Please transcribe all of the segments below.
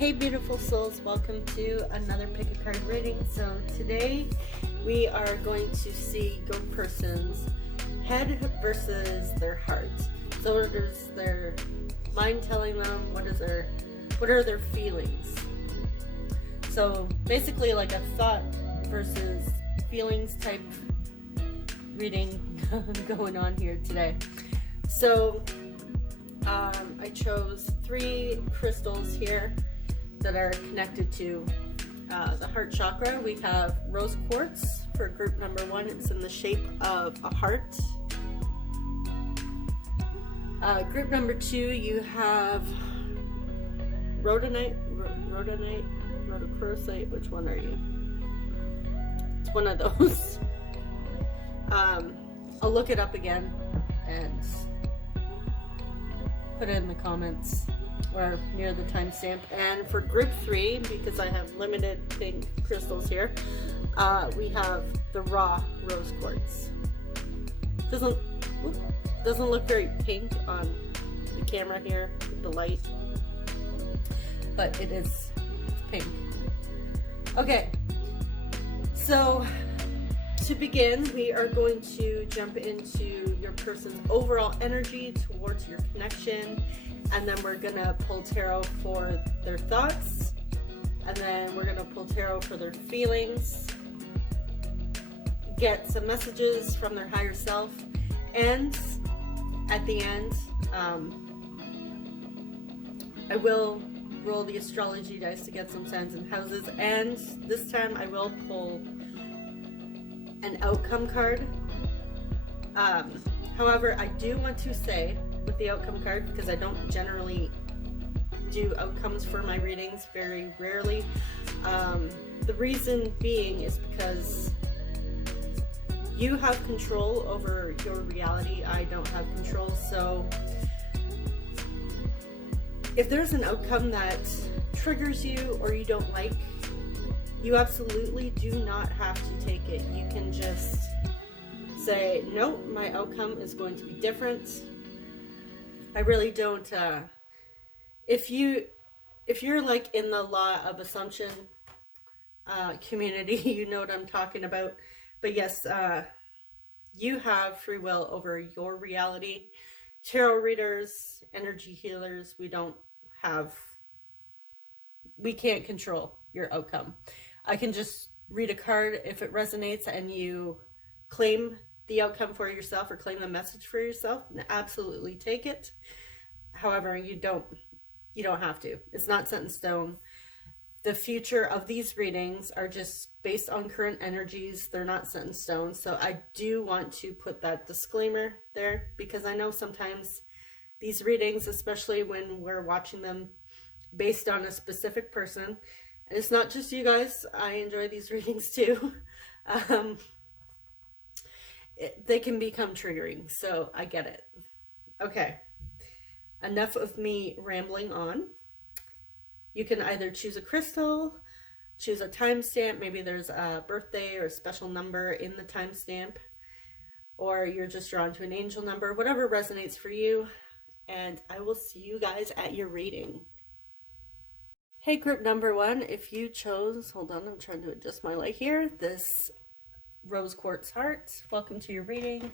Hey beautiful souls, welcome to another pick a card reading. So today we are going to see your person's head versus their heart. So what is their mind telling them? What are their feelings? So basically like a thought versus feelings type reading going on here today. So I chose 3 crystals here that are connected to the heart chakra. We have rose quartz for group number 1. It's in the shape of a heart. Group number 2, you have rhodonite, rhodochrosite. Which one are you? It's one of those. I'll look it up again and put it in the comments or near the timestamp. And for group 3, because I have limited pink crystals here, we have the raw rose quartz. Doesn't look very pink on the camera here, the light, but it is pink. Okay, so to begin, we are going to jump into your person's overall energy towards your connection, and then we're gonna pull tarot for their thoughts, and then we're gonna pull tarot for their feelings, get some messages from their higher self, and at the end, I will roll the astrology dice to get some signs and houses, and this time I will pull an outcome card. However, I do want to say with the outcome card, because I don't generally do outcomes for my readings, very rarely. The reason being is because you have control over your reality. I don't have control. So if there's an outcome that triggers you or you don't like, you absolutely do not have to take it. You can just say, nope, my outcome is going to be different. I really don't, if you're like in the law of assumption community, you know what I'm talking about. But yes, you have free will over your reality. Tarot readers, energy healers, we can't control your outcome. I can just read a card if it resonates and you claim the outcome for yourself or claim the message for yourself, and absolutely take it. However, you don't have to. It's not set in stone. The future of these readings are just based on current energies. They're not set in stone. So I do want to put that disclaimer there, because I know sometimes these readings, especially when we're watching them based on a specific person, and it's not just you guys, I enjoy these readings too, they can become triggering, so I get it. Okay, enough of me rambling on. You can either choose a crystal, choose a timestamp, maybe there's a birthday or a special number in the timestamp, or you're just drawn to an angel number, whatever resonates for you, and I will see you guys at your reading. Hey group number 1, if you chose, hold on, I'm trying to adjust my light here, this rose quartz heart, welcome to your reading.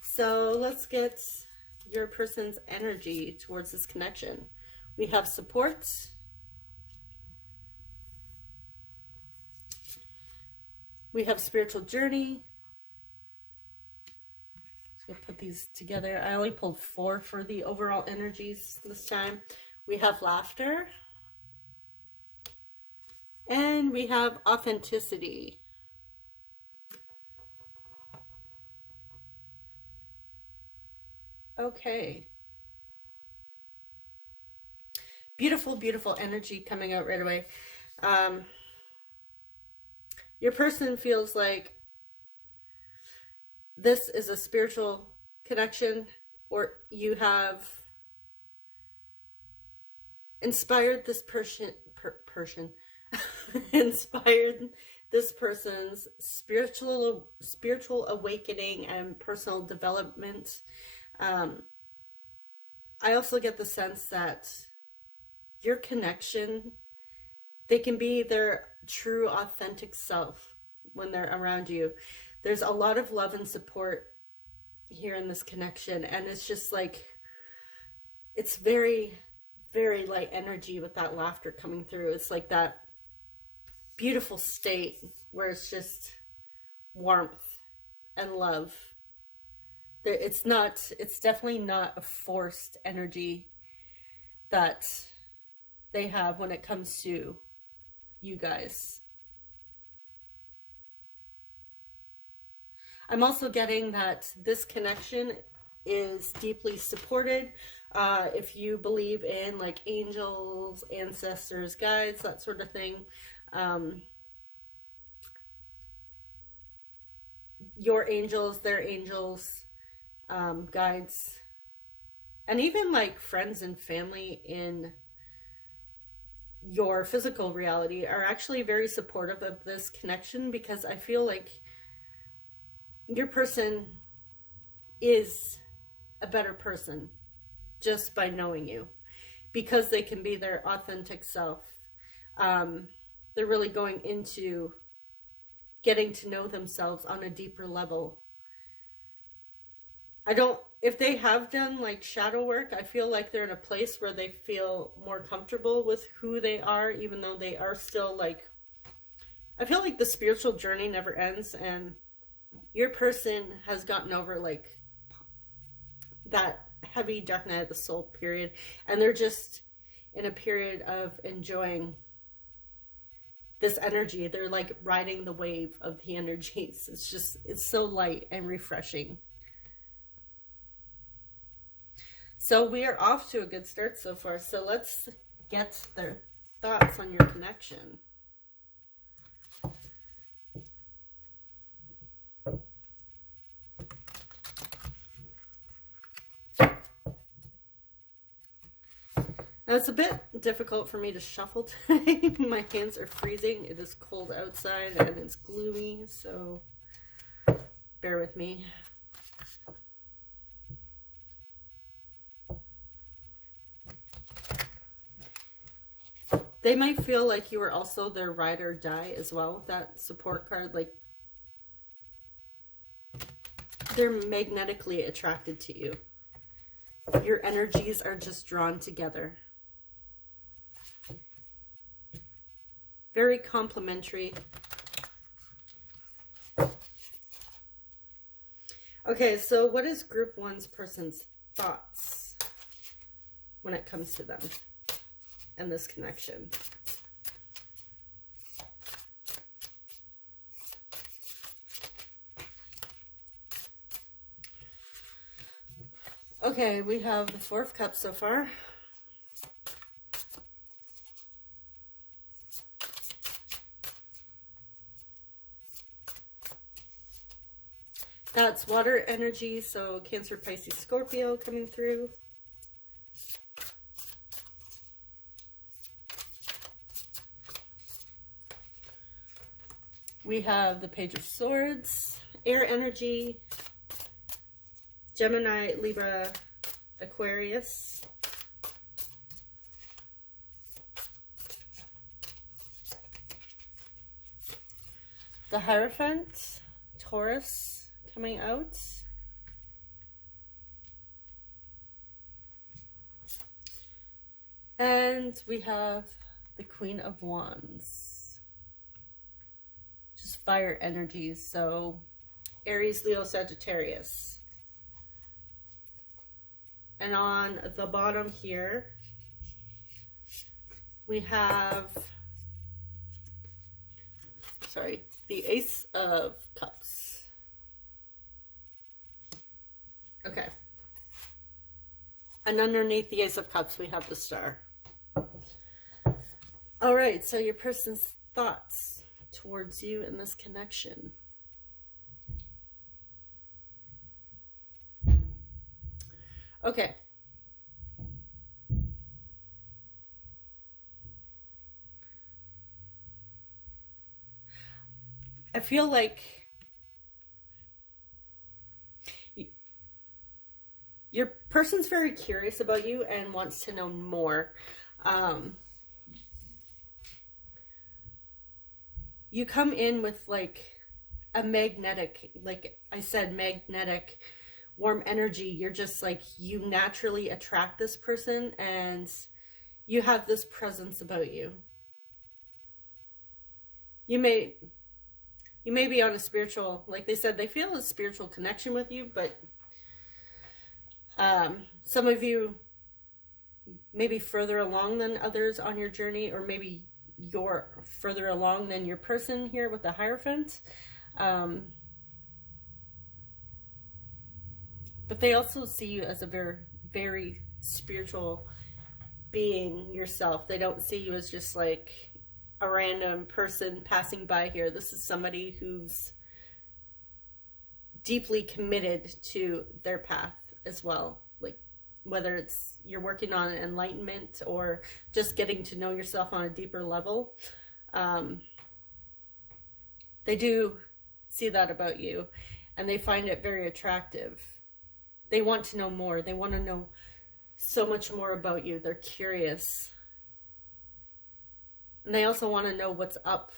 So let's get your person's energy towards this connection. We have support, we have spiritual journey. So put these together. I only pulled 4 for the overall energies this time. We have laughter, and we have authenticity. Okay. Beautiful, beautiful energy coming out right away. Your person feels like this is a spiritual connection, or you have inspired this inspired this person's spiritual awakening and personal development. I also get the sense that your connection they can be their true, authentic self when they're around you. There's a lot of love and support here in this connection, and it's just like, it's very, very light energy with that laughter coming through. It's like that beautiful state where it's just warmth and love. It's definitely not a forced energy that they have when it comes to you guys. I'm also getting that this connection is deeply supported. If you believe in like angels, ancestors, guides, that sort of thing, your angels, their angels, guides, and even like friends and family in your physical reality are actually very supportive of this connection, because I feel like your person is a better person just by knowing you, because they can be their authentic self. They're really going into getting to know themselves on a deeper level. If they have done like shadow work, I feel like they're in a place where they feel more comfortable with who they are, even though they are still like, I feel like the spiritual journey never ends, and your person has gotten over like that heavy dark night of the soul period, and they're just in a period of enjoying this energy. They're like riding the wave of the energies. It's so light and refreshing. So we are off to a good start so far. So let's get their thoughts on your connection. Now, it's a bit difficult for me to shuffle today. My hands are freezing. It is cold outside and it's gloomy, so bear with me. They might feel like you are also their ride or die as well with that support card. Like, they're magnetically attracted to you. Your energies are just drawn together. Very complementary. Okay, so what is group one's person's thoughts when it comes to them and this connection? Okay, we have the Four of Cups so far. That's water energy, so Cancer, Pisces, Scorpio coming through. We have the Page of Swords, air energy, Gemini, Libra, Aquarius. The Hierophant, Taurus coming out. And we have the Queen of Wands. Just fire energies, so Aries, Leo, Sagittarius. And on the bottom here, we have, the Ace of Cups. Okay. And underneath the Ace of Cups, we have the Star. All right, so your person's thoughts towards you in this connection. Okay. I feel like your person's very curious about you and wants to know more. you come in with like a magnetic, like I said, magnetic, warm energy. You're just like, you naturally attract this person, and you have this presence about you. You may be on a spiritual, like they said, they feel a spiritual connection with you, but some of you may be further along than others on your journey, or maybe you're further along than your person here with the Hierophant. But they also see you as a very, very spiritual being yourself. They don't see you as just like a random person passing by here. This is somebody who's deeply committed to their path as well. Like, whether it's you're working on enlightenment or just getting to know yourself on a deeper level, they do see that about you, and they find it very attractive. They want to know more. They want to know so much more about you. They're curious. And they also want to know what's up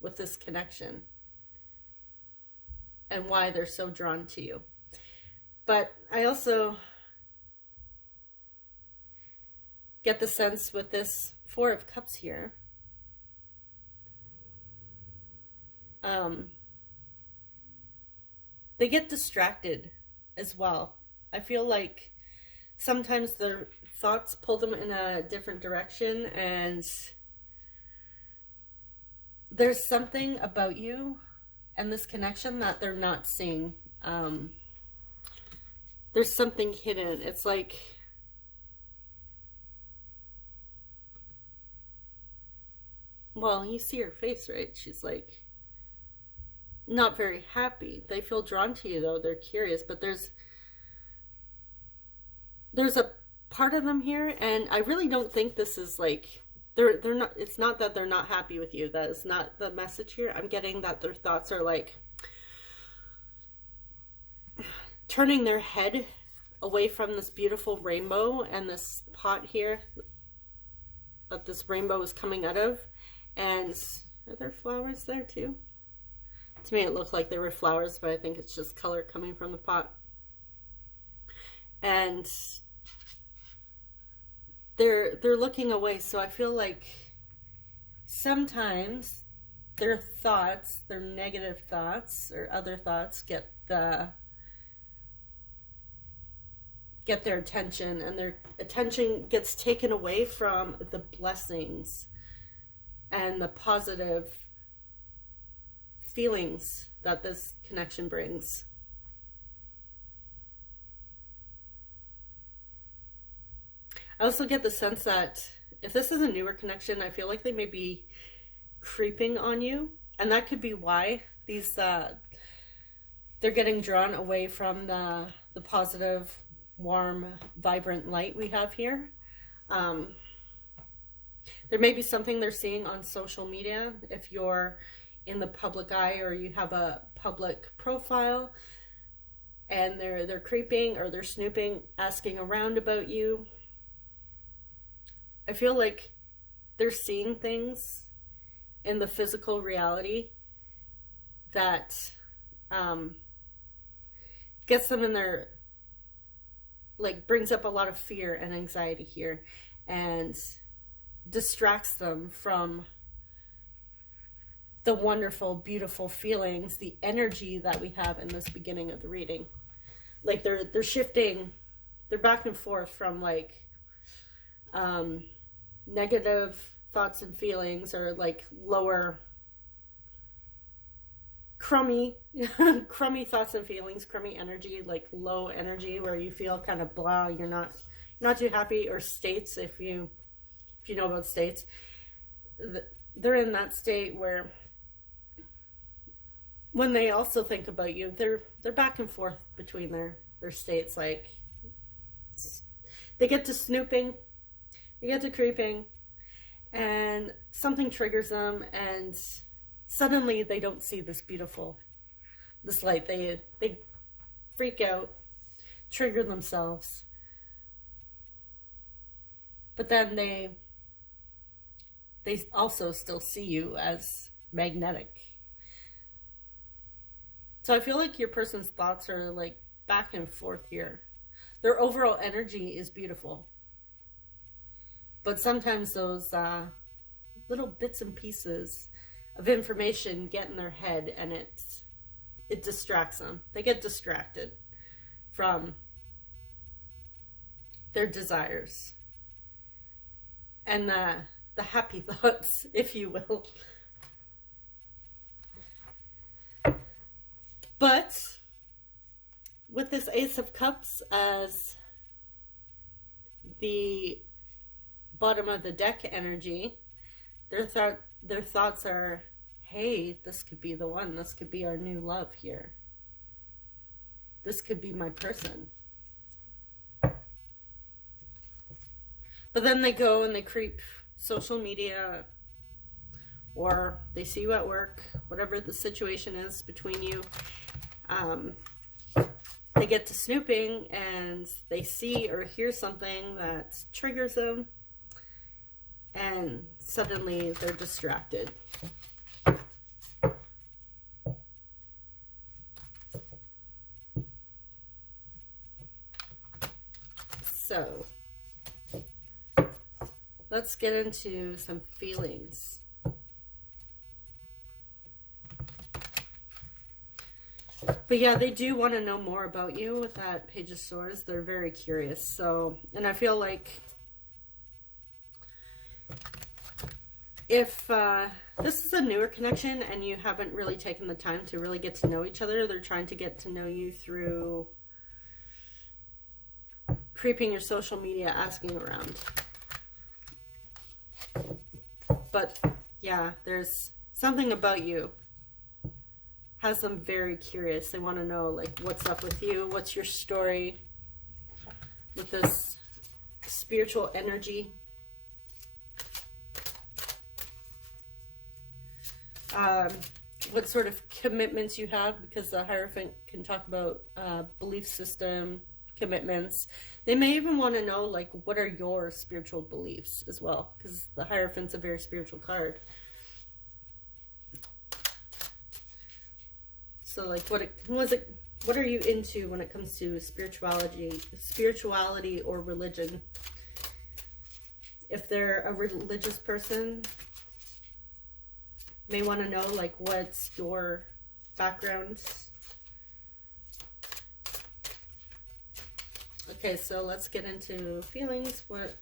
with this connection and why they're so drawn to you. But I also get the sense with this Four of Cups here, they get distracted as well. I feel like sometimes their thoughts pull them in a different direction, and there's something about you and this connection that they're not seeing. There's something hidden. It's like, well, you see her face, right? She's like not very happy. They feel drawn to you though. They're curious, but there's a part of them here, and I really don't think this is like, they're not, it's not that they're not happy with you. That is not the message here. I'm getting that their thoughts are like turning their head away from this beautiful rainbow and this pot here that this rainbow is coming out of. And are there flowers there too? To me it looked like there were flowers, but I think it's just color coming from the pot. And they're looking away. So I feel like sometimes their thoughts, their negative thoughts or other thoughts get their attention, and their attention gets taken away from the blessings and the positive feelings that this connection brings. I also get the sense that if this is a newer connection, I feel like they may be creeping on you, and that could be why these they're getting drawn away from the positive, warm, vibrant light we have here. There may be something they're seeing on social media. If you're in the public eye or you have a public profile, and they're creeping or they're snooping, asking around about you, I feel like they're seeing things in the physical reality that gets them in their, like, brings up a lot of fear and anxiety here, and distracts them from the wonderful, beautiful feelings, the energy that we have in this beginning of the reading. Like they're shifting, they're back and forth from like negative thoughts and feelings, or like lower crummy thoughts and feelings, crummy energy, like low energy where you feel kind of blah, you're not too happy, or states, if you know about states, they're in that state where when they also think about you, they're back and forth between their states. Like they get to snooping, they get to creeping, and something triggers them, and suddenly they don't see this light. They freak out, trigger themselves, but then they also still see you as magnetic. So I feel like your person's thoughts are like back and forth here. Their overall energy is beautiful. But sometimes those little bits and pieces of information get in their head, and it distracts them. They get distracted from their desires and the happy thoughts, if you will. But with this Ace of Cups as the bottom of the deck energy, their thoughts are, hey, this could be the one. This could be our new love here. This could be my person. But then they go and they creep social media, or they see you at work, whatever the situation is between you. They get to snooping and they see or hear something that triggers them, and suddenly they're distracted. So let's get into some feelings. But yeah, they do want to know more about you with that Page of Swords. They're very curious. So, and I feel like if this is a newer connection and you haven't really taken the time to really get to know each other, they're trying to get to know you through creeping your social media, asking around. But yeah, there's something about you has them very curious. They want to know, like, what's up with you? What's your story with this spiritual energy? What sort of commitments you have, because the Hierophant can talk about belief system, commitments. They may even want to know, like, what are your spiritual beliefs as well, because the Hierophant's a very spiritual card. So, like, what are you into when it comes to spirituality or religion? If they're a religious person, may want to know, like, what's your background. Okay, so let's get into feelings. What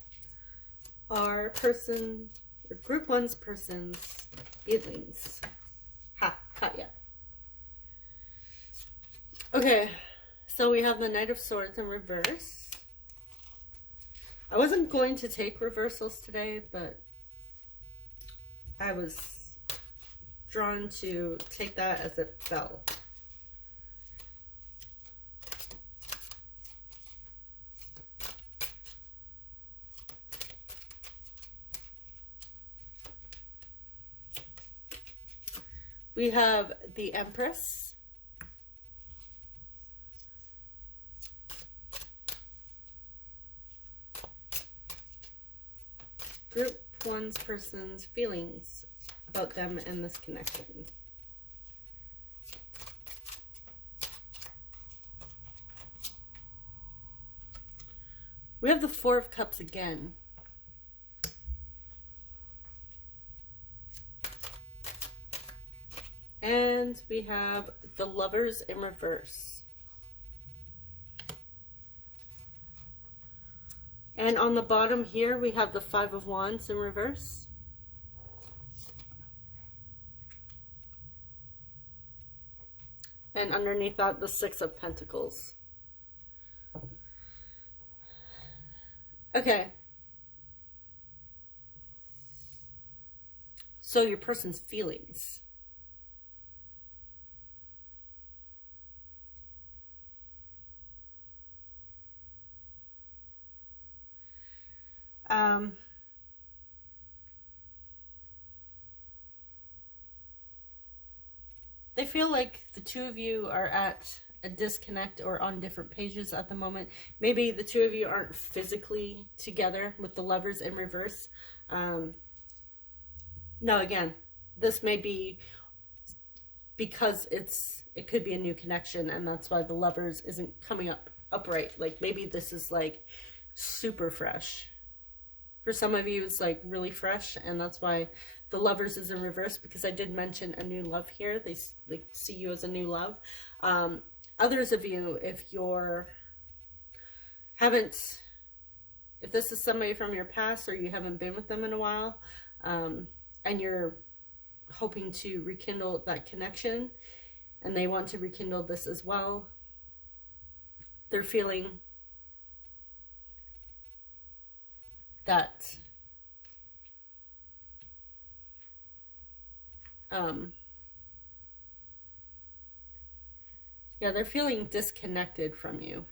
are person or group one's person's feelings? Ha, Katya. Okay, so we have the Knight of Swords in reverse. I wasn't going to take reversals today, but I was drawn to take that as it fell. We have the Empress. Group one's person's feelings about them and this connection. We have the Four of Cups again. And we have the Lovers in reverse. And on the bottom here, we have the Five of Wands in reverse. And underneath that, the Six of Pentacles. Okay. So your person's feelings. They feel like the two of you are at a disconnect or on different pages at the moment. Maybe the two of you aren't physically together with the Lovers in reverse. No, again, this may be because it could be a new connection, and that's why the Lovers isn't coming up upright. Like maybe this is like super fresh. For some of you, it's like really fresh, and that's why the Lovers is in reverse, because I did mention a new love here. They see you as a new love. Others of you, if this is somebody from your past, or you haven't been with them in a while, and you're hoping to rekindle that connection, and they want to rekindle this as well, they're feeling that yeah, they're feeling disconnected from you.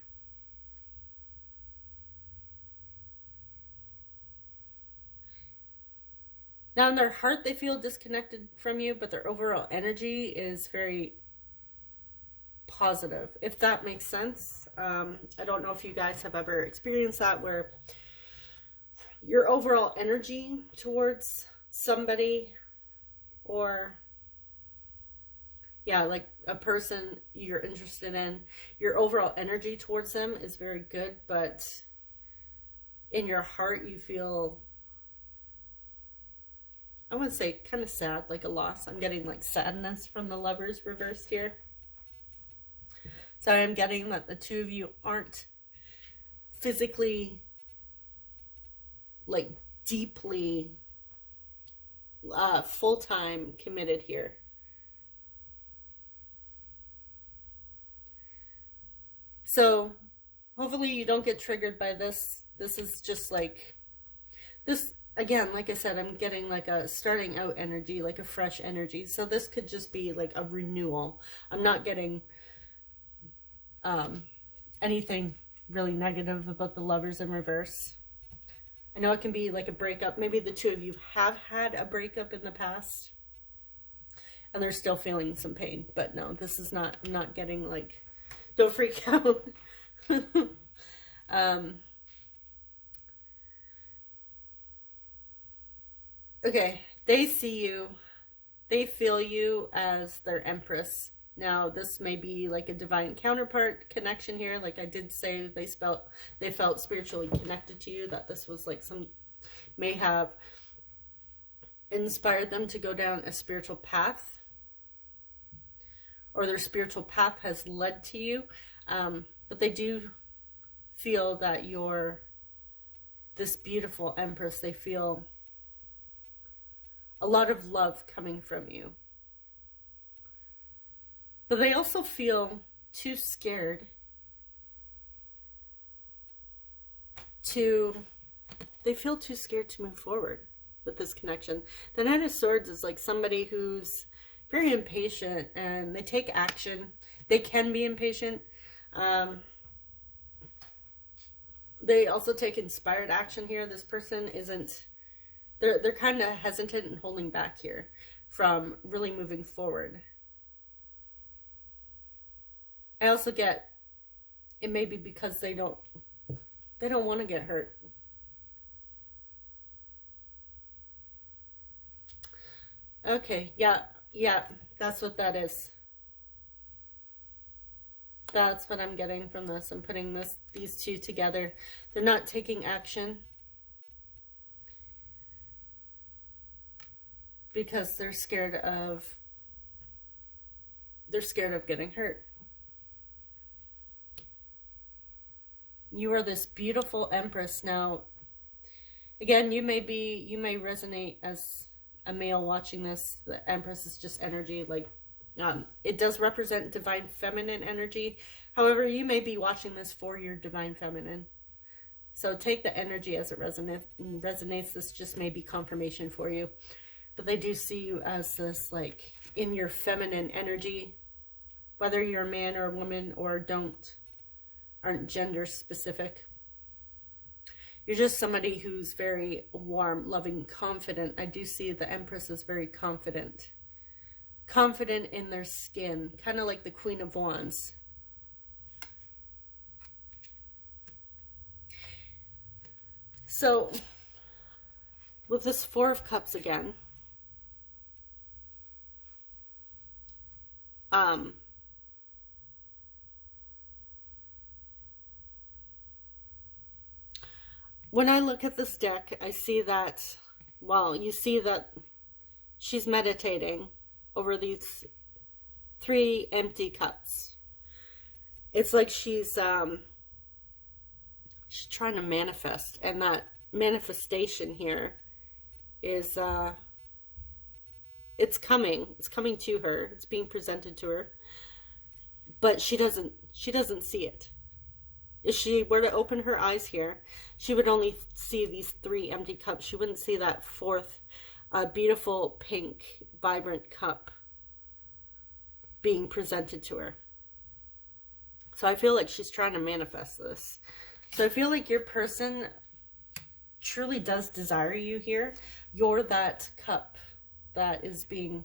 Now, in their heart, they feel disconnected from you, but their overall energy is very positive, if that makes sense. I don't know if you guys have ever experienced that, where your overall energy towards somebody, or yeah, like a person you're interested in, your overall energy towards them is very good, but in your heart you feel, I want to say, kind of sad, like a loss. I'm getting like sadness from the Lovers reversed here. So I'm getting that the two of you aren't physically, like, deeply full-time committed here. So hopefully you don't get triggered by this. This is just like this. Again, like I said, I'm getting like a starting out energy, like a fresh energy. So this could just be like a renewal. I'm not getting anything really negative about the Lovers in reverse. I know it can be like a breakup. Maybe the two of you have had a breakup in the past and they're still feeling some pain. But no, this is not, I'm not getting like, don't freak out. Okay, they see you, they feel you as their Empress. Now, this may be like a divine counterpart connection here. Like I did say, they felt spiritually connected to you, that this was like may have inspired them to go down a spiritual path, or their spiritual path has led to you. But they do feel that you're this beautiful Empress. They feel a lot of love coming from you. But they also feel too scared to move forward with this connection. The Knight of Swords is like somebody who's very impatient, and they take action. They can be impatient. They also take inspired action here. This person isn't, they're kind of hesitant and holding back here from really moving forward. I also get, it may be because they don't want to get hurt. Okay, yeah, that's what that is. That's what I'm getting from this. I'm putting these two together. They're not taking action because they're scared of getting hurt. You are this beautiful Empress. Now, again, you may resonate as a male watching this. The Empress is just energy. Like, it does represent divine feminine energy. However, you may be watching this for your divine feminine. So take the energy as it resonates. This just may be confirmation for you. But they do see you as this, like, in your feminine energy, whether you're a man or a woman or aren't gender specific. You're just somebody who's very warm, loving, confident. I do see the Empress is very confident. Confident in their skin, kind of like the Queen of Wands. So, with this Four of Cups again, When I look at this deck, I see that, well, you see that she's meditating over these 3 empty cups. It's like she's trying to manifest, and that manifestation here is it's coming to her. It's being presented to her, but she doesn't see it. If she were to open her eyes here, she would only see these 3 empty cups. She wouldn't see that 4th beautiful pink vibrant cup being presented to her. So I feel like she's trying to manifest this. So I feel like your person truly does desire you here. You're that cup that is being,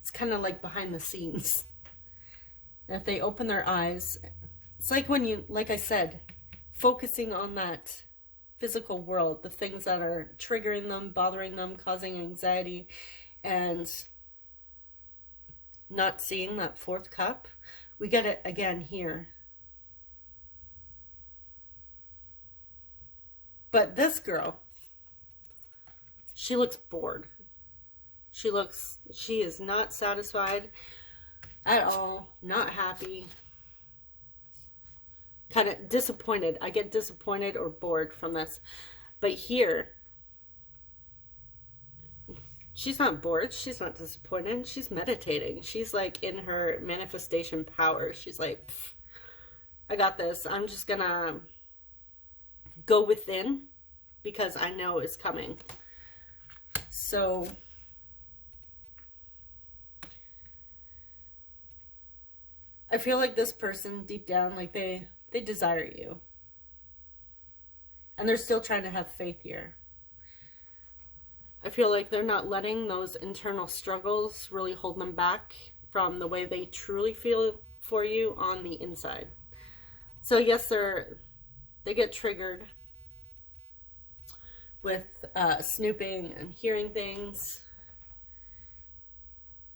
it's kind of like behind the scenes. And if they open their eyes, it's like when you, like I said, focusing on that physical world, the things that are triggering them, bothering them, causing anxiety, and not seeing that 4th cup. We get it again here. But this girl, she looks bored. She is not satisfied at all, not happy, kind of disappointed. I get disappointed or bored from this. But here, she's not bored. She's not disappointed. She's meditating. She's like in her manifestation power. She's like, I got this. I'm just gonna go within because I know it's coming. So I feel like this person deep down, like they desire you. And they're still trying to have faith here. I feel like they're not letting those internal struggles really hold them back from the way they truly feel for you on the inside. So yes, they get triggered with snooping and hearing things.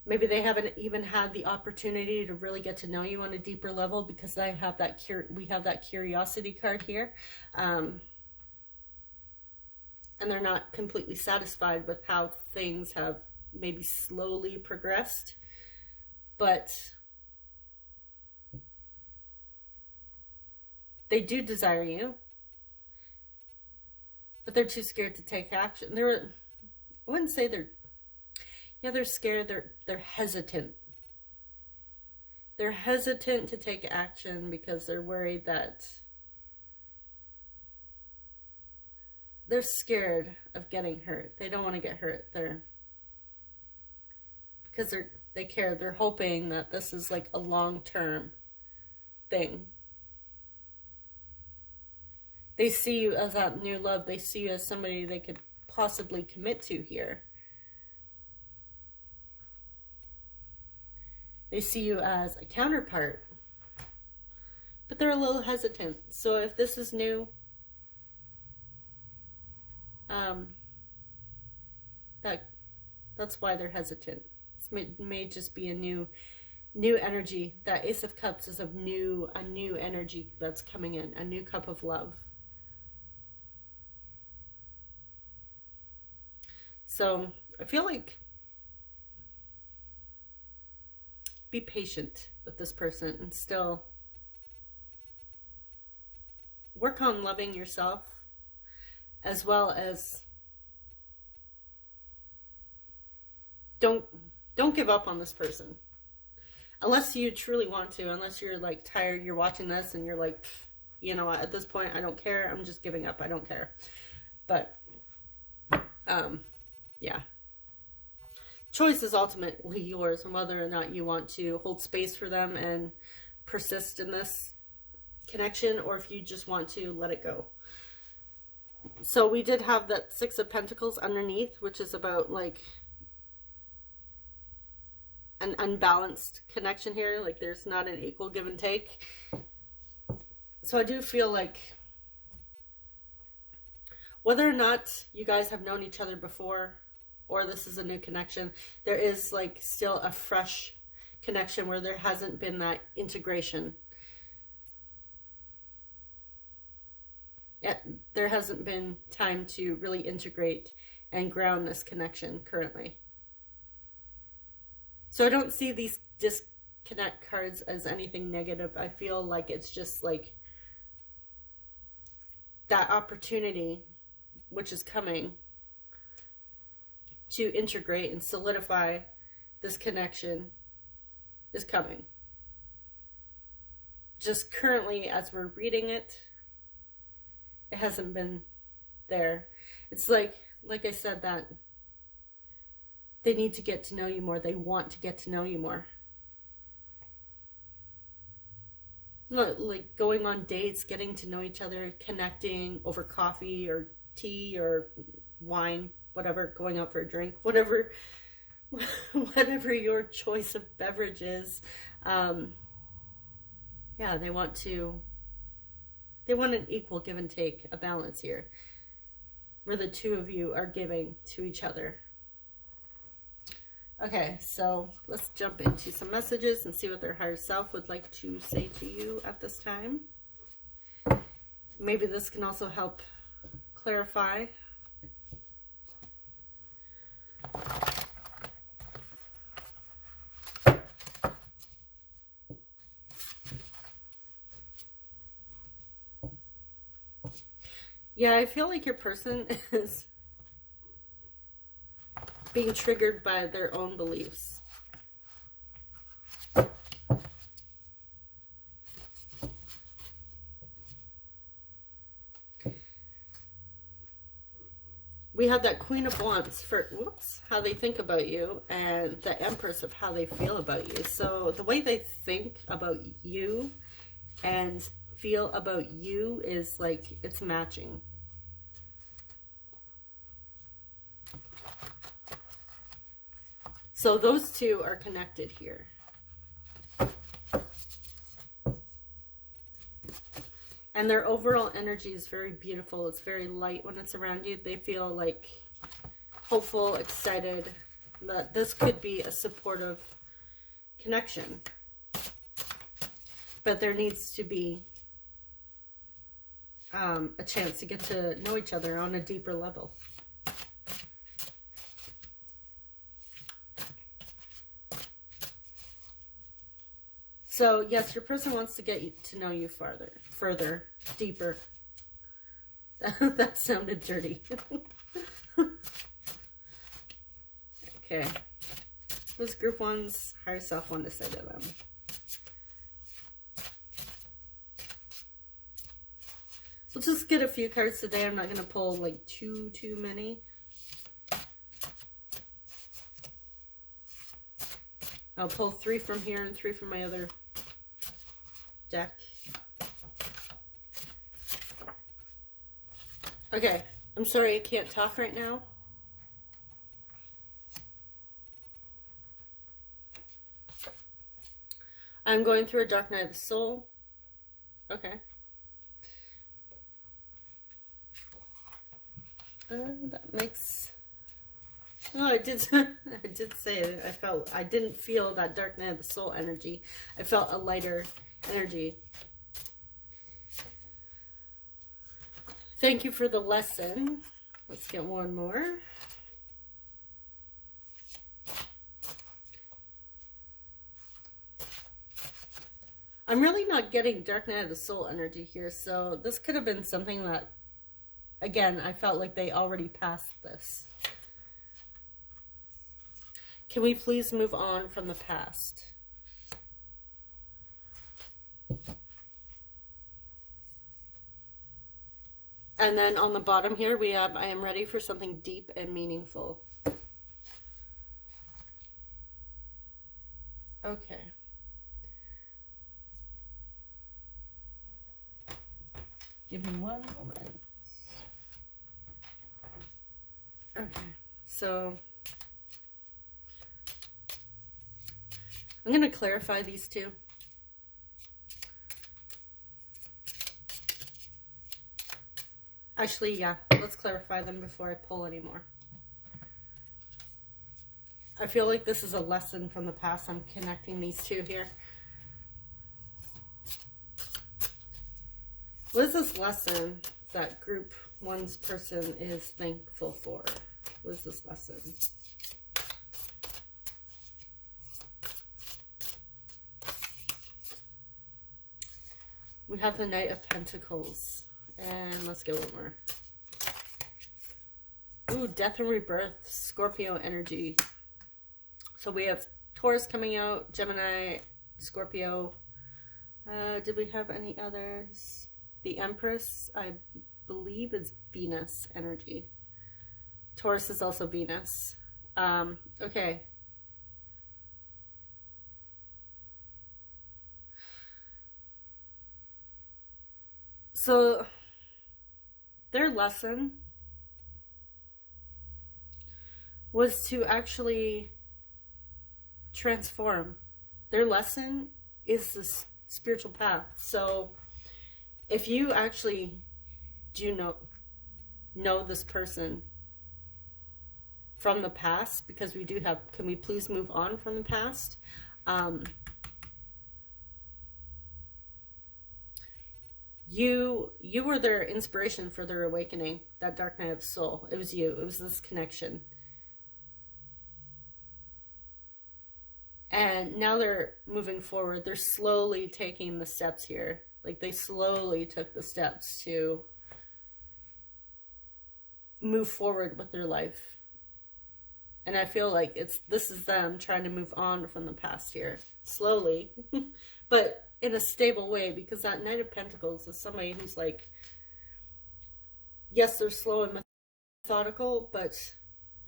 Maybe they haven't even had the opportunity to really get to know you on a deeper level because we have that curiosity card here. And they're not completely satisfied with how things have maybe slowly progressed. But they do desire you. But they're too scared to take action. I wouldn't say they're scared. They're hesitant. They're hesitant to take action because they're worried that they're scared of getting hurt. They don't want to get hurt. Because they care. They're hoping that this is like a long-term thing. They see you as that new love. They see you as somebody they could possibly commit to here. They see you as a counterpart. But they're a little hesitant. So if this is new, that's why they're hesitant. This may just be a new energy. That Ace of Cups is a new energy that's coming in, a new cup of love. So I feel like be patient with this person and still work on loving yourself, as well as don't give up on this person unless you truly want to, unless you're like tired, you're watching this and you're like, you know what, at this point I don't care, I'm just giving up, I don't care. But yeah, choice is ultimately yours on whether or not you want to hold space for them and persist in this connection, or if you just want to let it go. So we did have that Six of Pentacles underneath, which is about like an unbalanced connection here. Like there's not an equal give and take. So I do feel like whether or not you guys have known each other before or this is a new connection, there is like still a fresh connection where there hasn't been that integration. There hasn't been time to really integrate and ground this connection currently. So I don't see these disconnect cards as anything negative. I feel like it's just like that opportunity, which is coming, to integrate and solidify this connection is coming. Just currently, as we're reading it, it hasn't been there. It's like I said, that they need to get to know you more. They want to get to know you more. Like going on dates, getting to know each other, connecting over coffee or tea or wine, whatever, going out for a drink, whatever your choice of beverage is. Yeah, they want an equal give and take, a balance here, where the two of you are giving to each other. Okay, so let's jump into some messages and see what their higher self would like to say to you at this time. Maybe this can also help clarify. Yeah, I feel like your person is being triggered by their own beliefs. We have that Queen of Wands for how they think about you, and the Empress of how they feel about you. So the way they think about you and feel about you is like it's matching. So those two are connected here. And their overall energy is very beautiful. It's very light when it's around you. They feel like hopeful, excited, that this could be a supportive connection. But there needs to be a chance to get to know each other on a deeper level. So, yes, your person wants to get to know you further, deeper. That sounded dirty. Okay. What's group one's higher self want to say to them? We'll just get a few cards today. I'm not going to pull like too many. I'll pull 3 from here and 3 from my other deck. Okay, I'm sorry I can't talk right now. I'm going through a dark night of the soul. Okay. That makes... Oh, I did say it. I didn't feel that dark night of the soul energy. I felt a lighter energy. Thank you for the lesson. Let's get one more. I'm really not getting dark night of the soul energy here, so this could have been something that, again, I felt like they already passed this. Can we please move on from the past? And then on the bottom here, we have, I am ready for something deep and meaningful. Okay. Give me one moment. Okay, so I'm going to clarify these two. Actually, yeah, let's clarify them before I pull any more. I feel like this is a lesson from the past. I'm connecting these two here. What is this lesson that group one's person is thankful for? What is this lesson? We have the Knight of Pentacles. And let's get one more. Ooh, Death and Rebirth, Scorpio energy. So we have Taurus coming out, Gemini, Scorpio. Did we have any others? The Empress, I believe, is Venus energy. Taurus is also Venus. Okay. So their lesson was to actually transform. Their lesson is this spiritual path. So if you actually do know this person from the past, because we do have, can we please move on from the past? You were their inspiration for their awakening, that dark night of soul. It was you. It was this connection. And now they're moving forward. They're slowly taking the steps here. Like, they slowly took the steps to move forward with their life. And I feel like this is them trying to move on from the past here. Slowly. But in a stable way, because that Knight of Pentacles is somebody who's like, yes, they're slow and methodical, but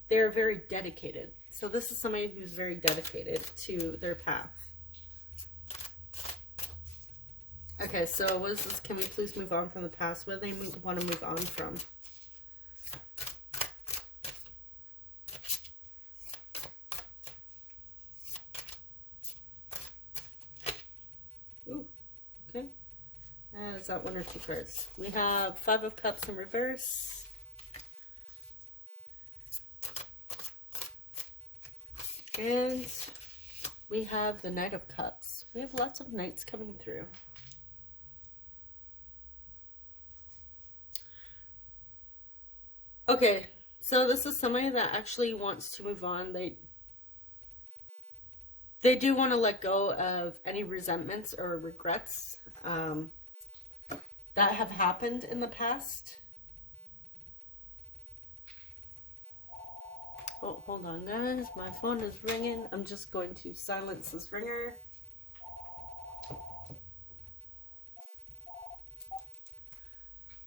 they're very dedicated. So this is somebody who's very dedicated to their path. Okay, so what is this? Can we please move on from the past? What do they want to move on from? Ooh, okay. Is that one or two cards? We have Five of Cups in reverse. And we have the Knight of Cups. We have lots of knights coming through. Okay, so this is somebody that actually wants to move on. They do want to let go of any resentments or regrets that have happened in the past. Oh, hold on, guys. My phone is ringing. I'm just going to silence this ringer.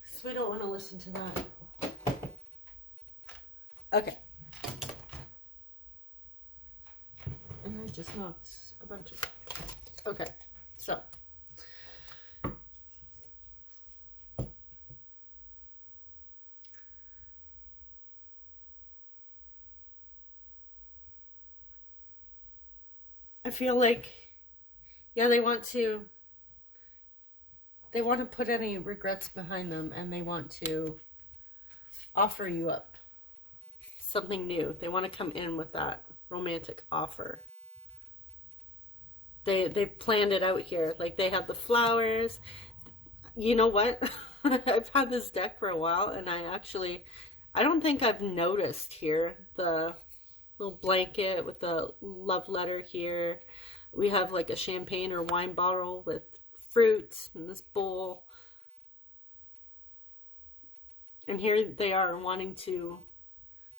So we don't want to listen to that. Okay. And I just knocked a bunch of... Okay, so. I feel like, yeah, they want to put any regrets behind them, and they want to offer you up something new. They want to come in with that romantic offer. They've planned it out here. Like, they have the flowers. You know what? I've had this deck for a while, and I don't think I've noticed here the little blanket with the love letter here. We have like a champagne or wine bottle with fruits in this bowl. And here they are wanting to,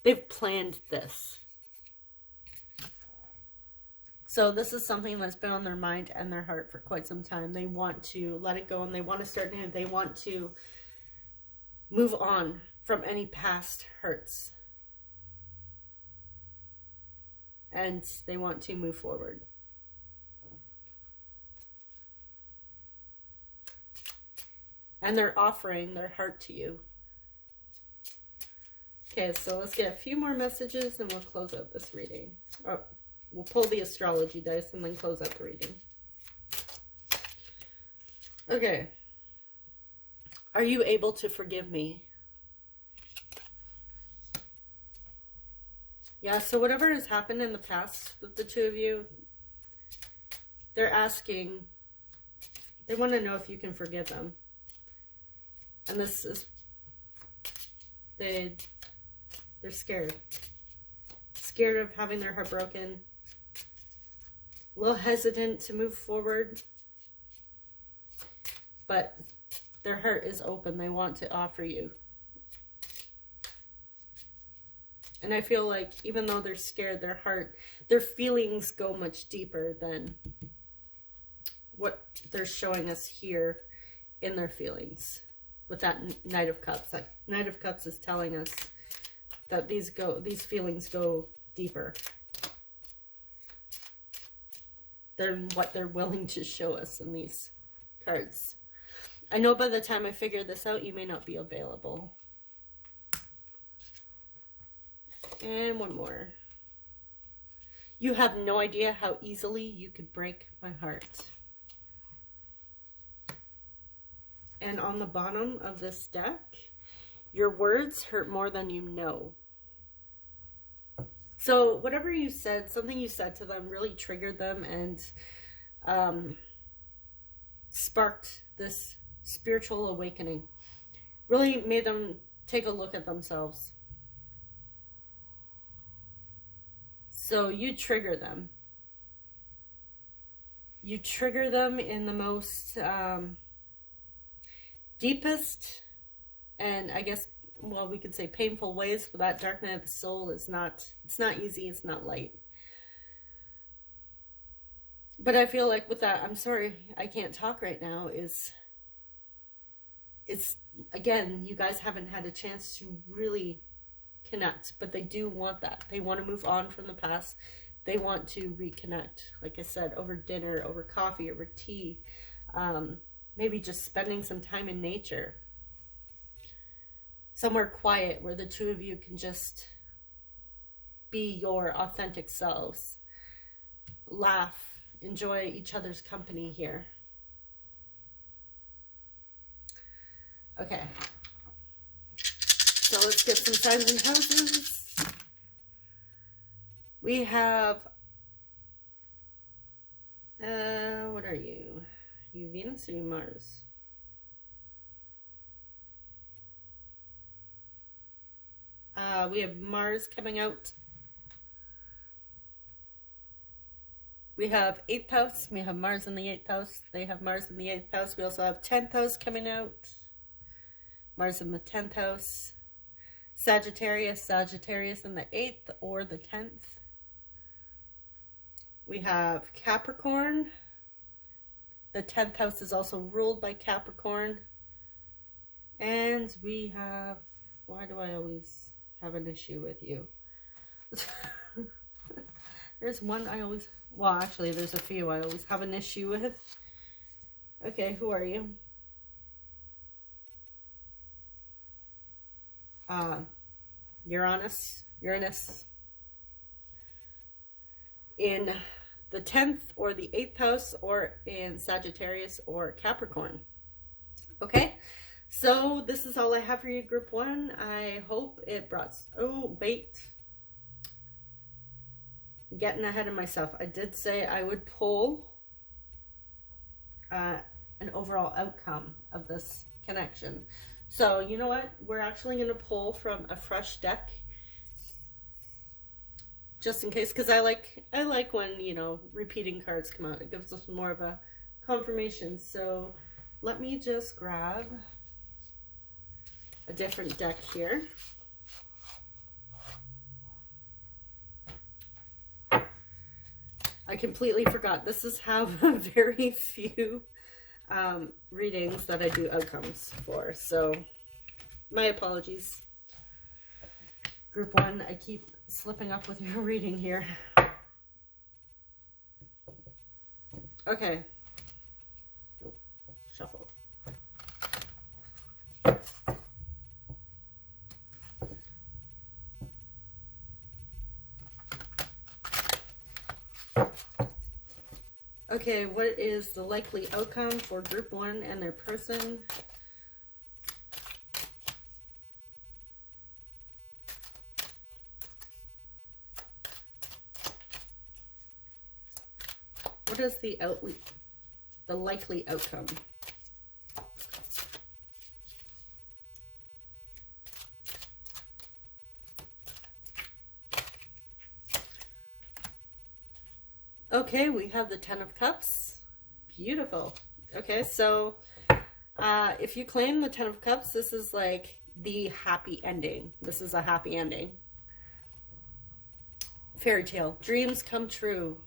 they've planned this. So this is something that's been on their mind and their heart for quite some time. They want to let it go, and they want to start new. They want to move on from any past hurts. And they want to move forward. And they're offering their heart to you. Okay, so let's get a few more messages and we'll close out this reading. Oh, we'll pull the astrology dice and then close out the reading. Okay. Are you able to forgive me? Yeah, so whatever has happened in the past with the two of you, they're asking, they want to know if you can forgive them. And this is, they're scared. Scared of having their heart broken. A little hesitant to move forward. But their heart is open. They want to offer you. And I feel like even though they're scared, their heart, their feelings go much deeper than what they're showing us here in their feelings. With that Knight of Cups. That Knight of Cups is telling us that these feelings go deeper than what they're willing to show us in these cards. I know by the time I figure this out, you may not be available. And one more. You have no idea how easily you could break my heart. And on the bottom of this deck, your words hurt more than you know. So whatever you said, something you said to them really triggered them and sparked this spiritual awakening. Really made them take a look at themselves. So you trigger them. You trigger them in the most deepest and I guess, well, we could say painful ways. For that dark night of the soul is not, it's not easy, it's not light. But I feel like with that, I'm sorry, I can't talk right now, it's again, you guys haven't had a chance to really connect, but they do want that. They want to move on from the past. They want to reconnect, like I said, over dinner, over coffee, over tea, maybe just spending some time in nature. Somewhere quiet where the two of you can just be your authentic selves. Laugh, enjoy each other's company here. Okay. So let's get some signs and houses. We have, what are you? You Venus or you Mars? We have Mars coming out. We have 8th house. We have Mars in the 8th house. They have Mars in the 8th house. We also have 10th house coming out. Mars in the 10th house. Sagittarius in the 8th or the 10th. We have Capricorn. The 10th house is also ruled by Capricorn. And we have, why do I always have an issue with you? There's one I always, well, actually, there's a few I always have an issue with. Okay, who are you? Uranus. In the 10th or the 8th house, or in Sagittarius or Capricorn. Okay, so this is all I have for you, group 1. I hope it brought, oh, wait. Getting ahead of myself. I did say I would pull an overall outcome of this connection. So, you know what? We're actually going to pull from a fresh deck. Just in case, because I like when, you know, repeating cards come out. It gives us more of a confirmation. So let me just grab a different deck here. I completely forgot. This is how very few readings that I do outcomes for. So my apologies. Group 1, I keep slipping up with your reading here. Okay. Oh, shuffle. Okay, what is the likely outcome for group 1 and their person? What is the likely outcome? Okay, we have the Ten of Cups. Beautiful. Okay, so if you claim the Ten of Cups, this is like the happy ending. This is a happy ending. Fairy tale. Dreams come true.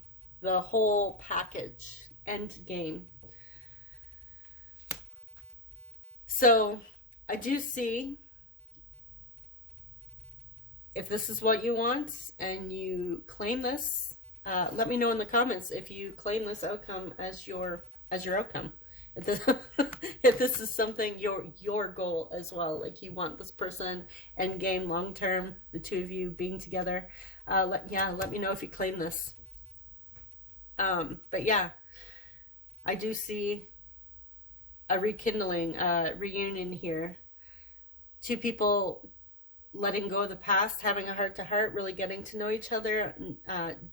The whole package. End game. So I do see, if this is what you want and you claim this, let me know in the comments if you claim this outcome as your outcome. If this is something your goal as well, like you want this person end game, long term, the two of you being together. Let me know if you claim this. But yeah, I do see a rekindling, reunion here. Two people letting go of the past, having a heart-to-heart, really getting to know each other,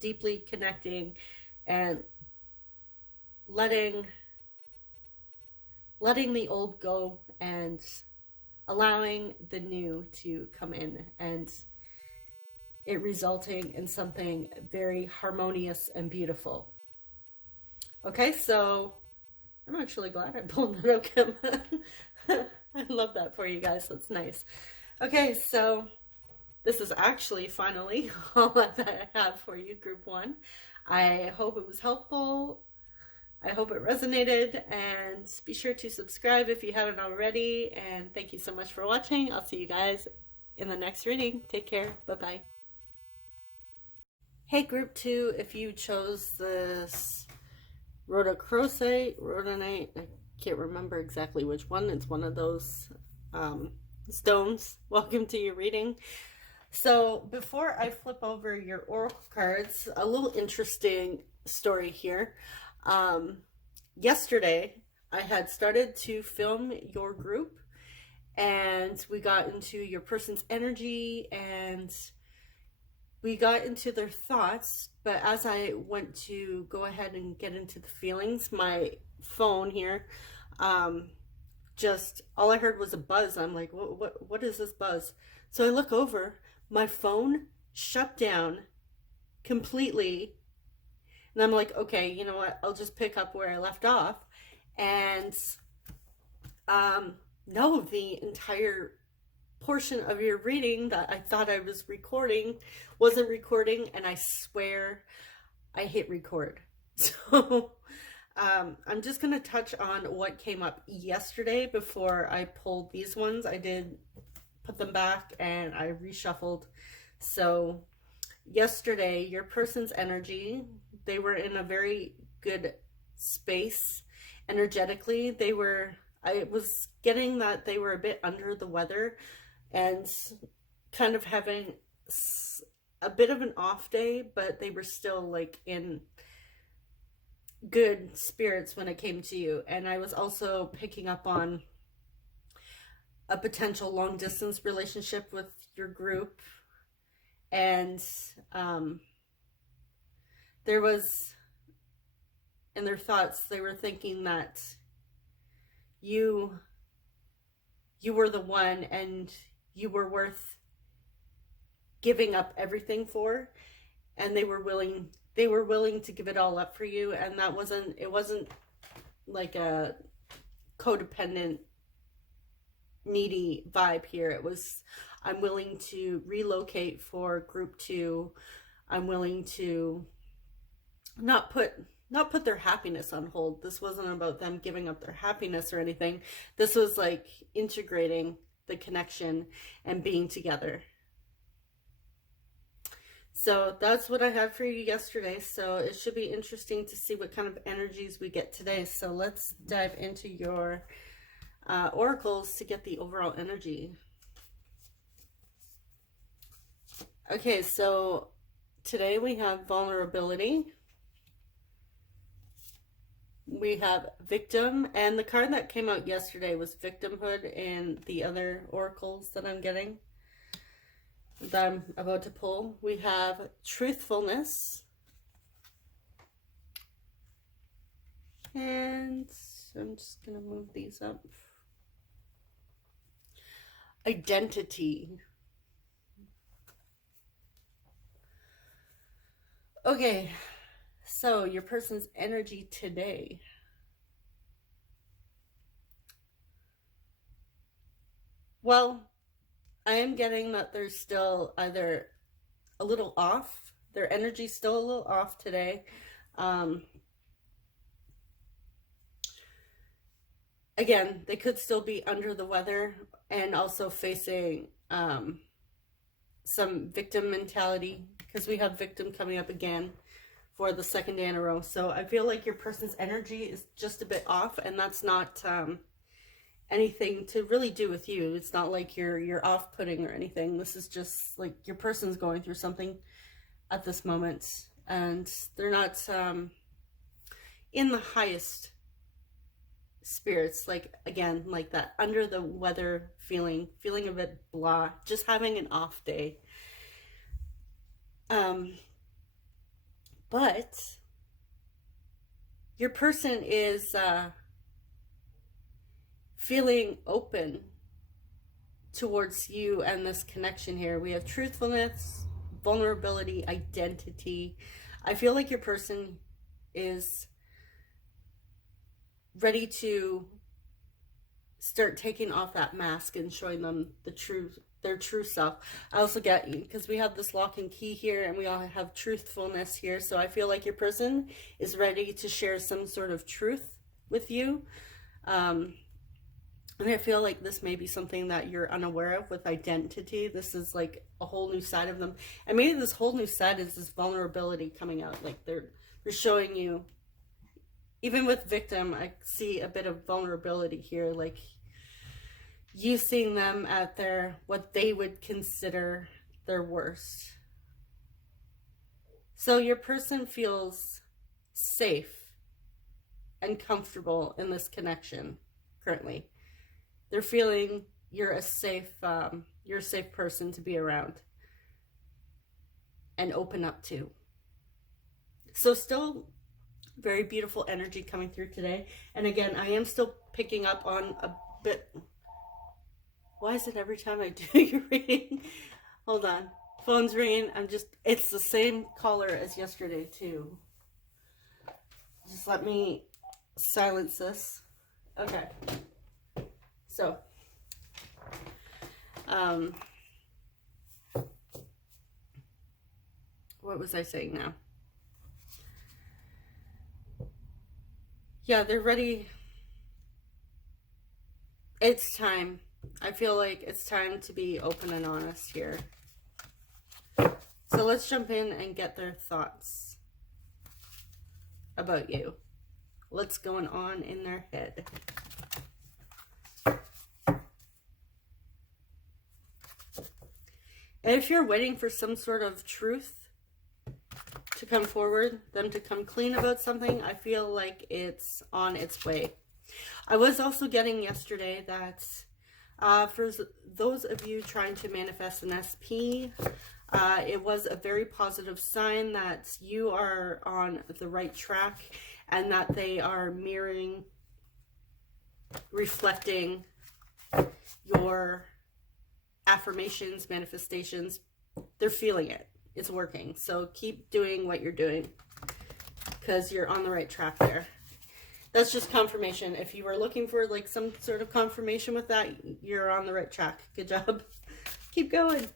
deeply connecting, and letting the old go and allowing the new to come in, and it resulting in something very harmonious and beautiful. Okay, so I'm actually glad I pulled that outcome. I love that for you guys. That's nice. Okay, so this is actually finally all that I have for you, Group 1. I hope it was helpful. I hope it resonated, and be sure to subscribe if you haven't already. And thank you so much for watching. I'll see you guys in the next reading. Take care. Bye-bye. Hey, Group 2, if you chose this rhodonite, I can't remember exactly which one. It's one of those stones. Welcome to your reading. So before I flip over your oracle cards, a little interesting story here. Yesterday I had started to film your group, and we got into your person's energy and we got into their thoughts. But as I went to go ahead and get into the feelings, my phone here, just all I heard was a buzz. I'm like, what is this buzz? So I look over, my phone shut down completely. And I'm like, okay, you know what? I'll just pick up where I left off. And no, the entire portion of your reading that I thought I was recording wasn't recording, and I swear I hit record. So I'm just going to touch on what came up yesterday before I pulled these ones. I did put them back and I reshuffled. So yesterday, your person's energy, they were in a very good space energetically. I was getting that they were a bit under the weather and kind of having a bit of an off day, but they were still like in good spirits when it came to you. And I was also picking up on a potential long distance relationship with your group. And there was, in their thoughts, they were thinking that you were the one and you were worth giving up everything for, and they were willing to give it all up for you. And it wasn't like a codependent, needy vibe here. It was, I'm willing to relocate for Group 2. I'm willing to not put their happiness on hold. This wasn't about them giving up their happiness or anything. This was like integrating the connection and being together. So that's what I had for you yesterday. So it should be interesting to see what kind of energies we get today. So let's dive into your oracles to get the overall energy. Okay, so today we have vulnerability. We have victim, and the card that came out yesterday was victimhood in the other oracles that I'm getting, that I'm about to pull. We have truthfulness. And I'm just going to move these up. Identity. Okay, so your person's energy today. Well, I am getting that they're still either a little off. Their energy's still a little off today. Again, they could still be under the weather and also facing some victim mentality, because we have victim coming up again for the second day in a row. So I feel like your person's energy is just a bit off, and that's not anything to really do with you. It's not like you're off-putting or anything. This is just like your person's going through something at this moment, and they're not in the highest spirits, like, again, like that under the weather feeling a bit blah, just having an off day. But your person is feeling open towards you and this connection here. We have truthfulness, vulnerability, identity. I feel like your person is ready to start taking off that mask and showing them their true self. I also get you, because we have this lock and key here, and we all have truthfulness here. So I feel like your person is ready to share some sort of truth with you. And I feel like this may be something that you're unaware of with identity. This is like a whole new side of them. And maybe this whole new side is this vulnerability coming out. Like they're showing you, even with victim, I see a bit of vulnerability here. Like you seeing them at what they would consider their worst. So your person feels safe and comfortable in this connection currently. They're feeling you're a safe person to be around and open up to. So still very beautiful energy coming through today. And again, I am still picking up on a bit. Why is it every time I do your reading? Hold on. Phone's ringing. It's the same caller as yesterday too. Just let me silence this. Okay. So, what was I saying now? Yeah, they're ready. It's time. I feel like it's time to be open and honest here. So let's jump in and get their thoughts about you. What's going on in their head? And if you're waiting for some sort of truth to come forward, them to come clean about something, I feel like it's on its way. I was also getting yesterday that for those of you trying to manifest an SP, it was a very positive sign that you are on the right track and that they are mirroring, reflecting your affirmations, manifestations. They're feeling it. It's working. So keep doing what you're doing because you're on the right track there. That's just confirmation. If you were looking for like some sort of confirmation with that, you're on the right track. Good job. Keep going.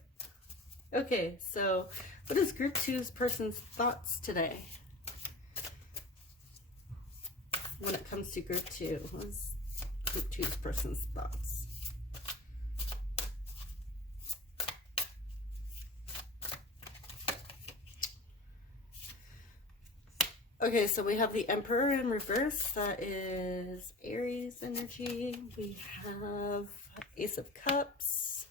Okay, so what is group 2's person's thoughts today? When it comes to group 2, what is group 2's person's thoughts? Okay, so we have the Emperor in reverse. That is Aries energy. We have Ace of Cups.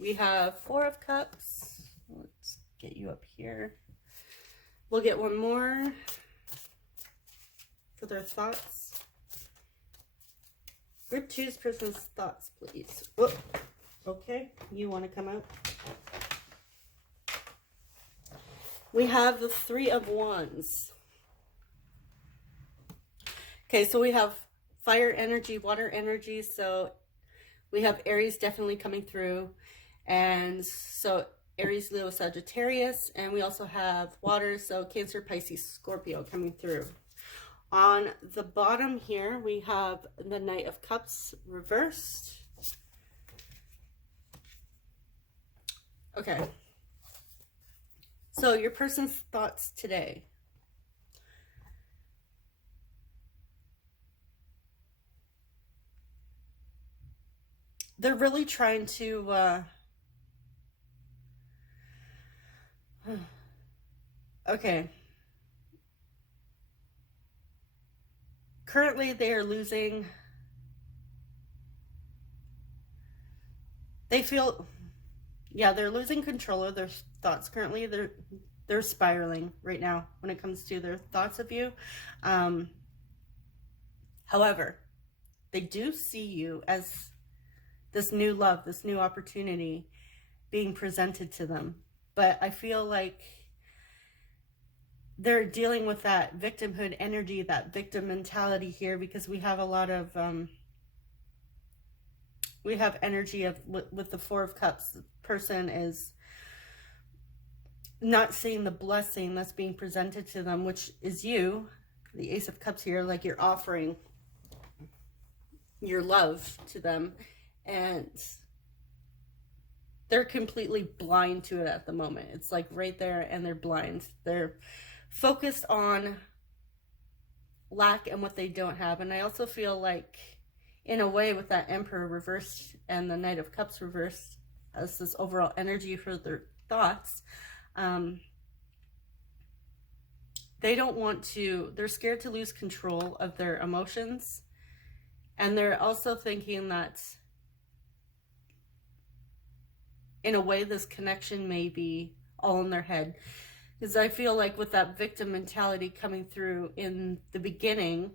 We have Four of Cups. Let's get you up here. We'll get one more for their thoughts. Group 2's person's thoughts, please. Whoop. Okay, you want to come out? We have the Three of Wands. Okay, so we have fire energy, water energy. So we have Aries definitely coming through. And so Aries, Leo, Sagittarius. And we also have water, so Cancer, Pisces, Scorpio coming through. On the bottom here, we have the Knight of Cups reversed. Okay. So your person's thoughts today. They're really trying to, okay. Currently, they are losing, they feel, yeah, they're losing control of their thoughts. Currently, they're spiraling right now when it comes to their thoughts of you. However, they do see you as this new love, this new opportunity being presented to them. But I feel like they're dealing with that victimhood energy, that victim mentality here, because we have a lot of, we have energy of, with the Four of Cups, the person is not seeing the blessing that's being presented to them, which is you, the Ace of Cups here, like you're offering your love to them, and they're completely blind to it at the moment. It's like right there, and they're blind. They're focused on lack and what they don't have. And I also feel like, in a way, with that Emperor reversed and the Knight of Cups reversed as this overall energy for their thoughts, they don't want to, they're scared to lose control of their emotions. And they're also thinking that, in a way, this connection may be all in their head. Because I feel like with that victim mentality coming through in the beginning,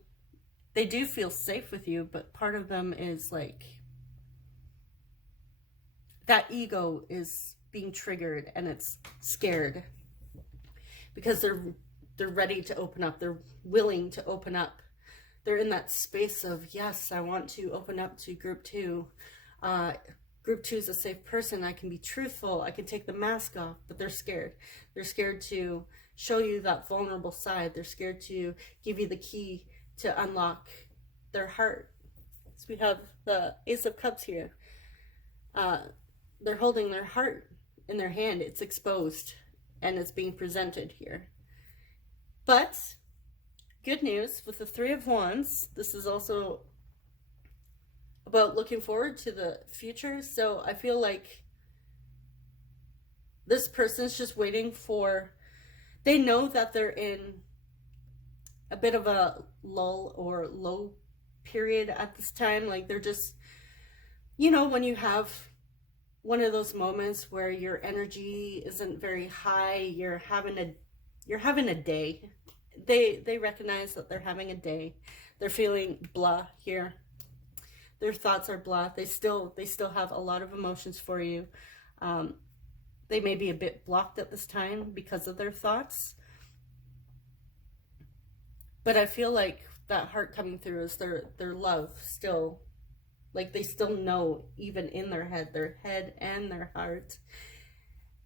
they do feel safe with you, but part of them is like, that ego is being triggered and it's scared. Because they're ready to open up. They're willing to open up. They're in that space of, yes, I want to open up to group two. Group two is a safe person. I can be truthful. I can take the mask off, but they're scared. They're scared to show you that vulnerable side. They're scared to give you the key to unlock their heart. So we have the Ace of Cups here. They're holding their heart in their hand. It's exposed and it's being presented here. But good news with the Three of Wands, this is also about looking forward to the future. So I feel like this person's just waiting for, they know that they're in a bit of a lull or low period at this time. Like they're just, you know, when you have one of those moments where your energy isn't very high, you're having a day. They recognize that they're having a day. They're feeling blah here. Their thoughts are blah. They still have a lot of emotions for you. They may be a bit blocked at this time because of their thoughts. But I feel like that heart coming through is their love still. Like they still know, even in their head and their heart,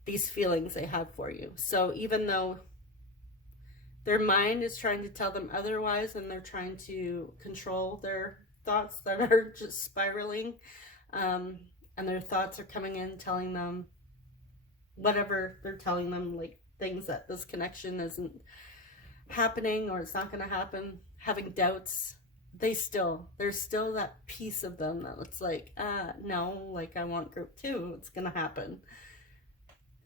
these feelings they have for you. So even though their mind is trying to tell them otherwise and they're trying to control their thoughts that are just spiraling, and their thoughts are coming in telling them whatever they're telling them, like things that this connection isn't happening or it's not going to happen, having doubts, there's still that piece of them that looks like, no, like I want group two, it's going to happen.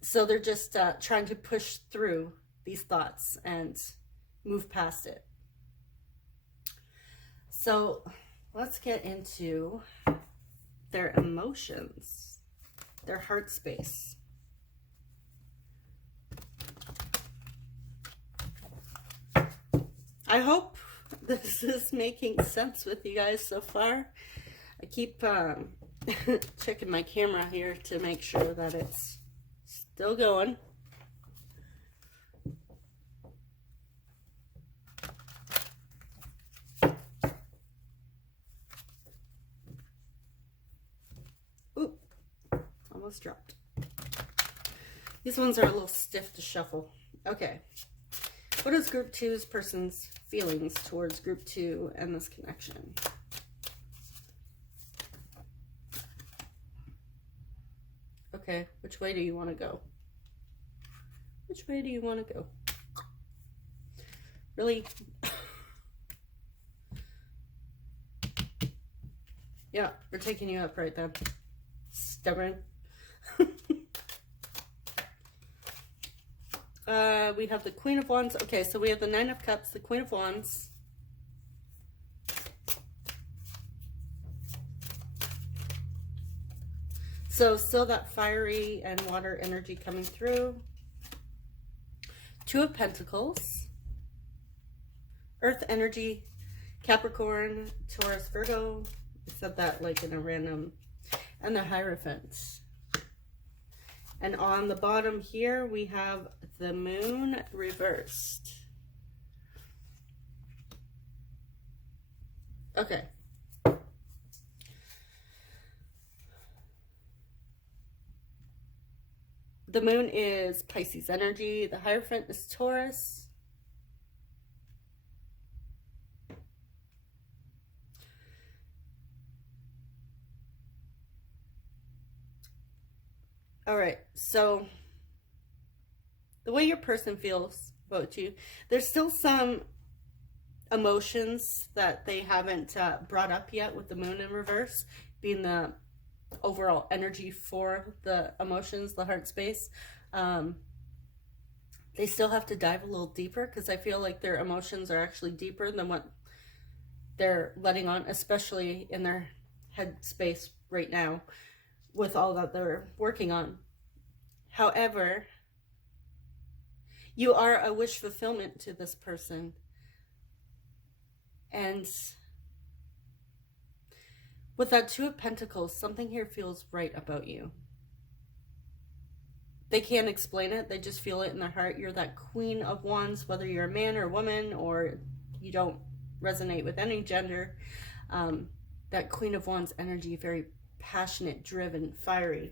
So they're just trying to push through these thoughts and move past it. So let's get into their emotions, their heart space. I hope this is making sense with you guys so far. I keep checking my camera here to make sure that it's still going. was dropped. These ones are a little stiff to shuffle. Okay. What is group 2's person's feelings towards group 2 and this connection? Okay, which way do you want to go? Which way do you want to go? Really? Yeah, we're taking you up right then. Stubborn. We have the Queen of Wands. Okay, so we have the Nine of Cups, the Queen of Wands. So still that fiery and water energy coming through. Two of Pentacles. Earth energy. Capricorn, Taurus, Virgo. I said that like in a random. And the Hierophant. And on the bottom here, we have the Moon reversed. Okay. The Moon is Pisces energy. The Hierophant is Taurus. All right, so the way your person feels about you, there's still some emotions that they haven't brought up yet with the Moon in reverse, being the overall energy for the emotions, the heart space. They still have to dive a little deeper because I feel like their emotions are actually deeper than what they're letting on, especially in their head space right now with all that they're working on. However, you are a wish fulfillment to this person. And with that Two of Pentacles, something here feels right about you. They can't explain it. They just feel it in their heart. You're that Queen of Wands, whether you're a man or a woman, or you don't resonate with any gender. That Queen of Wands energy, very passionate, driven, fiery.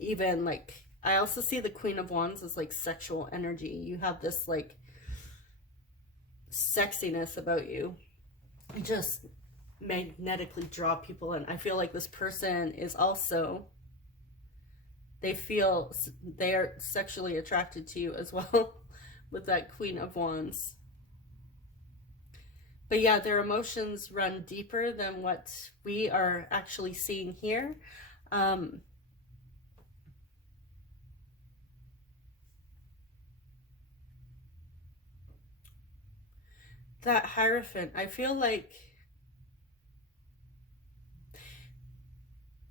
Even like, I also see the Queen of Wands as like sexual energy. You have this like sexiness about you. You just magnetically draw people in. I feel like this person is also, they feel they are sexually attracted to you as well with that Queen of Wands. But yeah, their emotions run deeper than what we are actually seeing here. That Hierophant, I feel like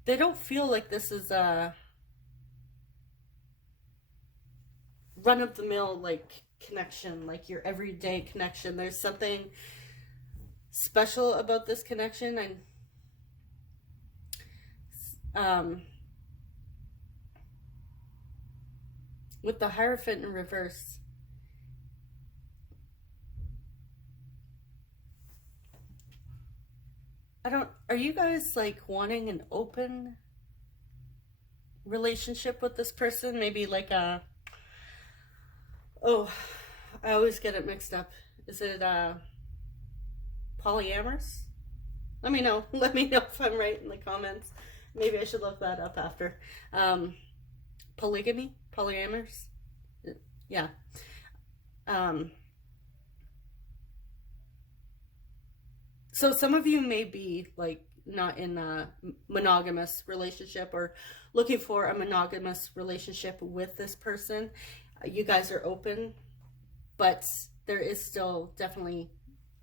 they don't feel like this is a run-of-the-mill like connection, like your everyday connection. There's something special about this connection. And with the Hierophant in reverse, are you guys like wanting an open relationship with this person? Maybe like I always get it mixed up. Is it polyamorous? Let me know. Let me know if I'm right in the comments. Maybe I should look that up after. Polygamy? Polyamorous? Yeah. So some of you may be like not in a monogamous relationship or looking for a monogamous relationship with this person. You guys are open, but there is still definitely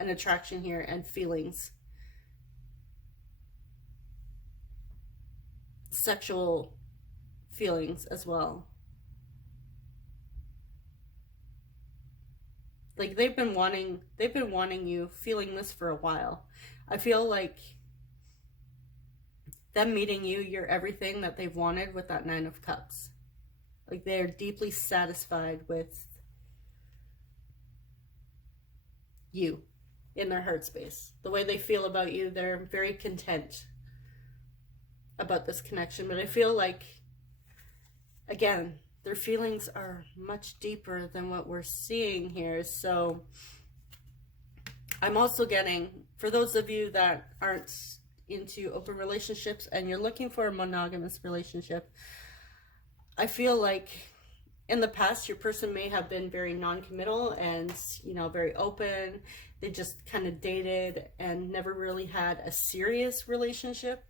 an attraction here and feelings. Sexual feelings as well. Like they've been wanting you, feeling this for a while. I feel like them meeting you, you're everything that they've wanted with that Nine of Cups. Like they're deeply satisfied with you in their heart space. The way they feel about you, they're very content about this connection. But I feel like again, their feelings are much deeper than what we're seeing here. So I'm also getting, for those of you that aren't into open relationships and you're looking for a monogamous relationship, I feel like in the past your person may have been very non-committal and, you know, very open. They just kind of dated and never really had a serious relationship,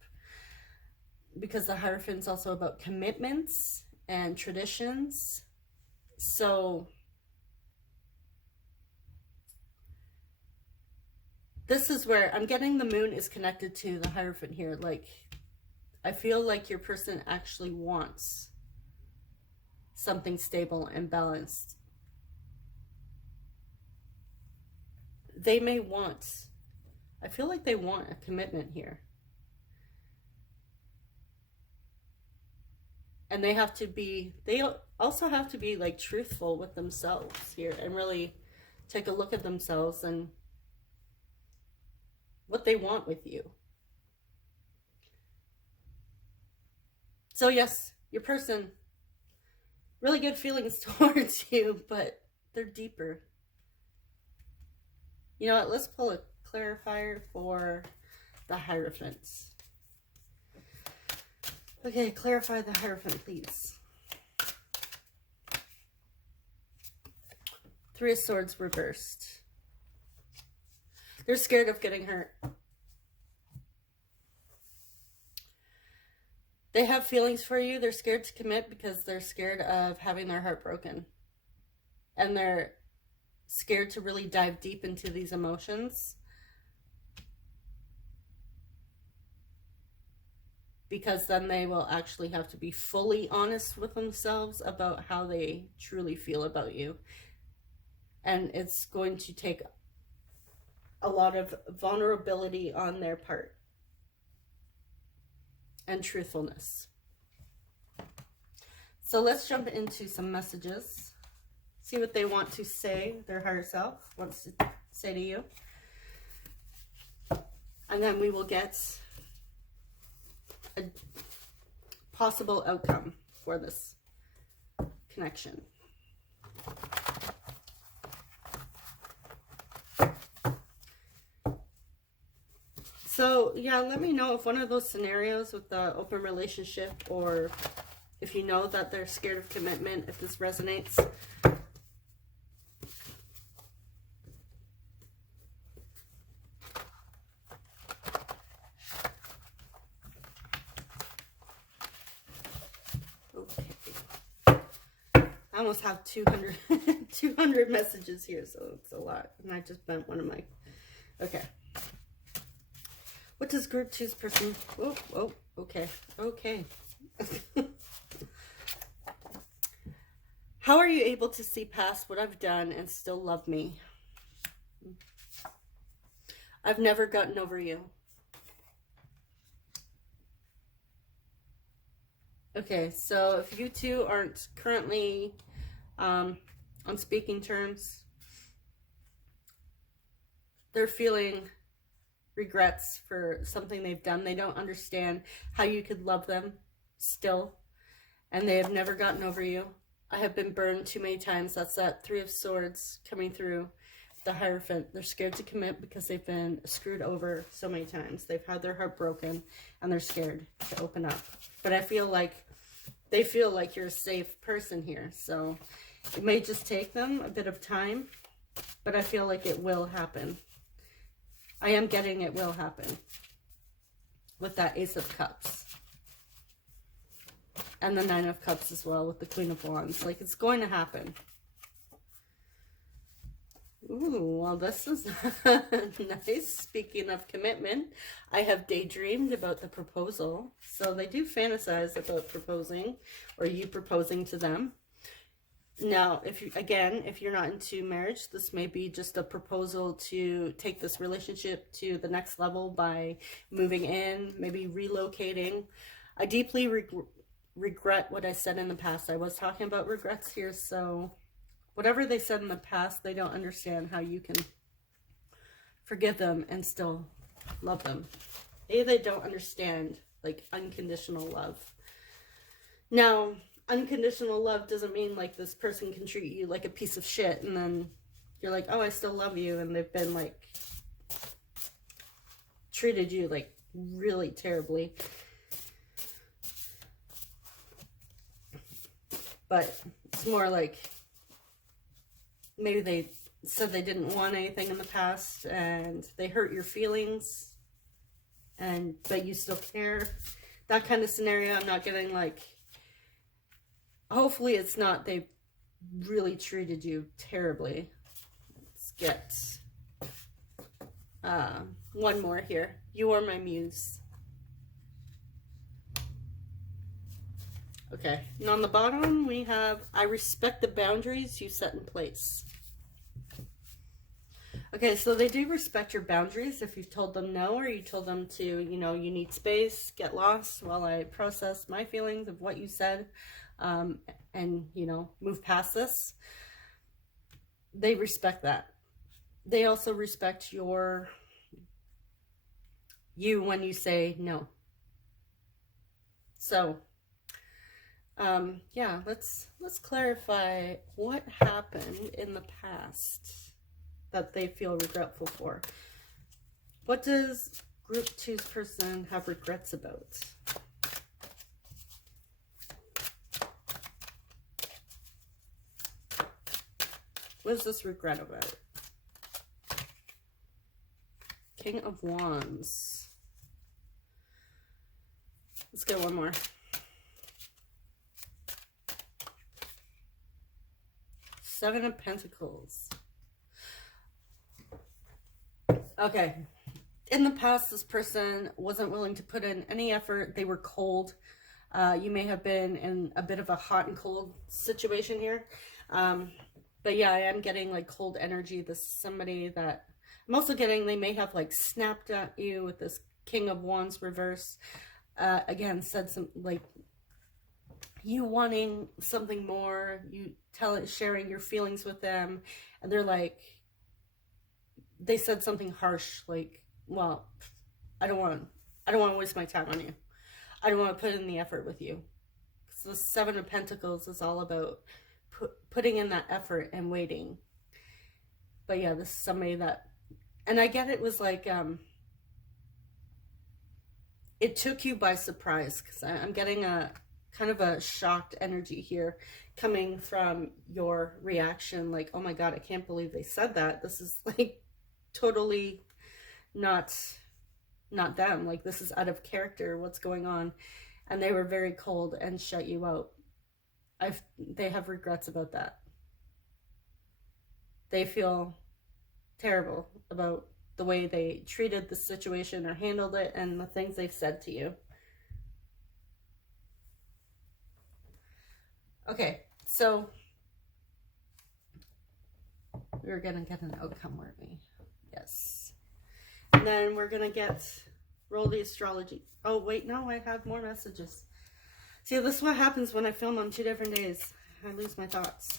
because the Hierophant's also about commitments and traditions. So this is where I'm getting the moon is connected to the Hierophant here. Like, I feel like your person actually wants something stable and balanced. They may want, I feel like they want a commitment here. And they have to be, they also have to be like truthful with themselves here and really take a look at themselves and what they want with you. So yes, your person, really good feelings towards you, but they're deeper. You know what, let's pull a clarifier for the Hierophants. Okay, clarify the Hierophant, please. Three of Swords reversed. They're scared of getting hurt. They have feelings for you. They're scared to commit because they're scared of having their heart broken. And they're scared to really dive deep into these emotions, because then they will actually have to be fully honest with themselves about how they truly feel about you. And it's going to take a lot of vulnerability on their part and truthfulness. So let's jump into some messages. See what they want to say, their higher self wants to say to you. And then we will get a possible outcome for this connection. So yeah, let me know if one of those scenarios with the open relationship, or if you know that they're scared of commitment, if this resonates. I almost have 200 messages here, so it's a lot. And I just bent one of my... Okay. What does group 2's person... Oh, okay. Okay. How are you able to see past what I've done and still love me? I've never gotten over you. Okay, so if you two aren't currently on speaking terms, they're feeling regrets for something they've done. They don't understand how you could love them still, and they have never gotten over you. I have been burned too many times. That's that Three of Swords coming through the Hierophant. They're scared to commit because they've been screwed over so many times. They've had their heart broken and they're scared to open up. But I feel like they feel like you're a safe person here. So it may just take them a bit of time, but I feel like it will happen. I am getting it will happen with that Ace of Cups. And the Nine of Cups as well with the Queen of Wands. Like, it's going to happen. Ooh, well, this is nice. Speaking of commitment, I have daydreamed about the proposal. So they do fantasize about proposing, or you proposing to them. Now, if you're not into marriage, this may be just a proposal to take this relationship to the next level by moving in, maybe relocating. I deeply regret what I said in the past. I was talking about regrets here, so whatever they said in the past, they don't understand how you can forgive them and still love them. Maybe they don't understand, like, unconditional love. Now, unconditional love doesn't mean like this person can treat you like a piece of shit and then you're like, oh, I still love you, and they've been like treated you like really terribly. But it's more like maybe they said they didn't want anything in the past and they hurt your feelings, but you still care. That kind of scenario. I'm not getting like, hopefully it's not they really treated you terribly. Let's get one more here. You are my muse. Okay, and on the bottom we have, I respect the boundaries you set in place. Okay, so they do respect your boundaries if you've told them no, or you told them to, you know, you need space, get lost while I process my feelings of what you said, and, you know, move past this. They respect that. They also respect you when you say no. So, yeah, let's clarify what happened in the past that they feel regretful for. What does group 2's person have regrets about? What is this regret about? King of Wands. Let's get one more. Seven of Pentacles. Okay. In the past, this person wasn't willing to put in any effort. They were cold. You may have been in a bit of a hot and cold situation here. But yeah, I am getting like cold energy. This is somebody that I'm also getting, they may have like snapped at you with this King of Wands reverse. Again, said some like you wanting something more, you sharing your feelings with them, and they're like, they said something harsh, like, well, I don't want to waste my time on you. I don't want to put in the effort with you. So the Seven of Pentacles is all about putting in that effort and waiting. But yeah, this is somebody that, and I get it was like, it took you by surprise, because I'm getting a kind of a shocked energy here coming from your reaction, like, oh my God, I can't believe they said that. This is like totally not them. Like, this is out of character, what's going on. And they were very cold and shut you out. They have regrets about that. They feel terrible about the way they treated the situation or handled it and the things they've said to you. Okay, so we're gonna get an outcome, weren't we? Yes. And then we're gonna roll the astrology. Oh wait, no, I have more messages. See, this is what happens when I film on 2 different days. I lose my thoughts.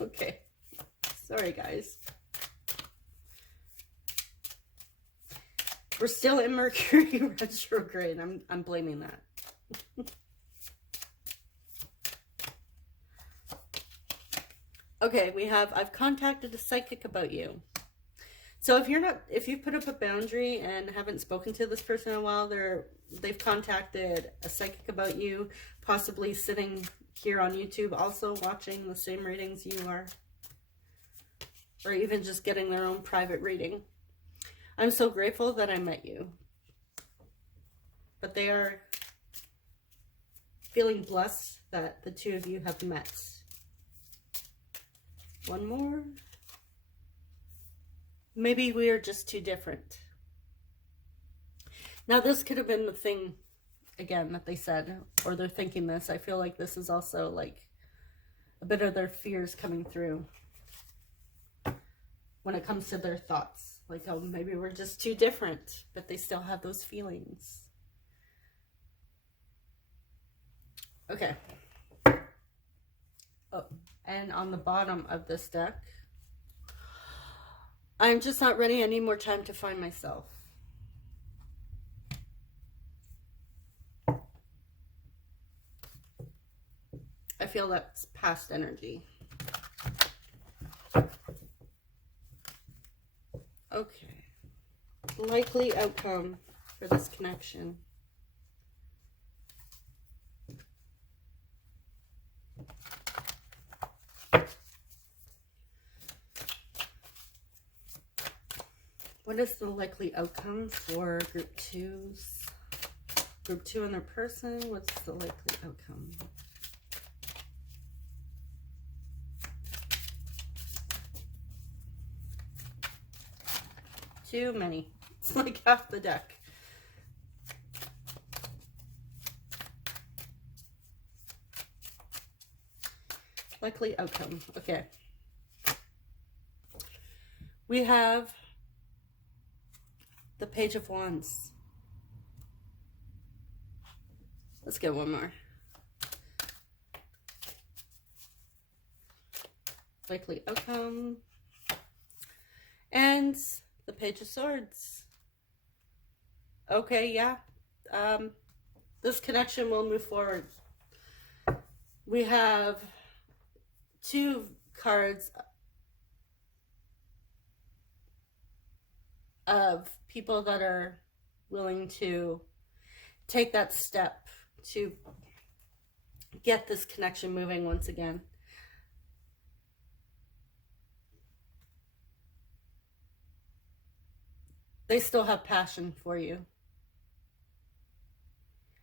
Okay. Sorry, guys. We're still in Mercury retrograde. I'm blaming that. Okay, I've contacted a psychic about you. So if you put up a boundary and haven't spoken to this person in a while, they've contacted a psychic about you, possibly sitting here on YouTube, also watching the same readings you are, or even just getting their own private reading. I'm so grateful that I met you. But they are feeling blessed that the two of you have met. One more. Maybe we are just too different. Now, this could have been the thing, again, that they said, or they're thinking this. I feel like this is also like a bit of their fears coming through when it comes to their thoughts. Like, oh, maybe we're just too different, but they still have those feelings. Okay. Oh, and on the bottom of this deck, I'm just not ready. I need more time to find myself. feel that's past energy. Okay. Likely outcome for this connection. What is the likely outcome for group 2's? Group 2 and their person, what's the likely outcome? Too many. It's like half the deck. Likely outcome. Okay. We have the Page of Wands. Let's get one more. Likely outcome. And the Page of Swords. Okay, yeah. This connection will move forward. We have 2 cards of people that are willing to take that step to get this connection moving once again. They still have passion for you.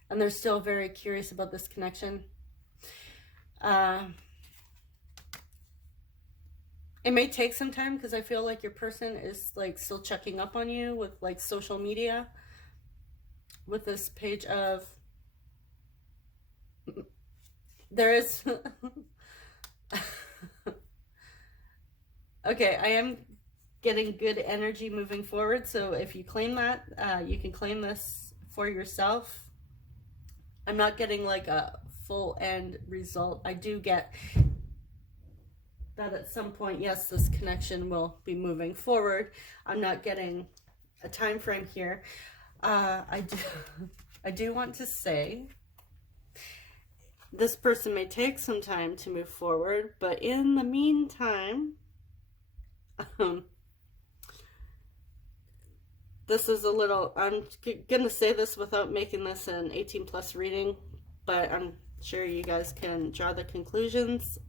And they're still very curious about this connection. It may take some time because I feel like your person is like still checking up on you with like social media. With this Page of... There is... Okay, I am getting good energy moving forward. So if you claim that, you can claim this for yourself. I'm not getting like a full end result. I do get that at some point, yes, this connection will be moving forward. I'm not getting a time frame here. I do want to say this person may take some time to move forward, but in the meantime, this is a little, I'm gonna say this without making this an 18+ reading, but I'm sure you guys can draw the conclusions.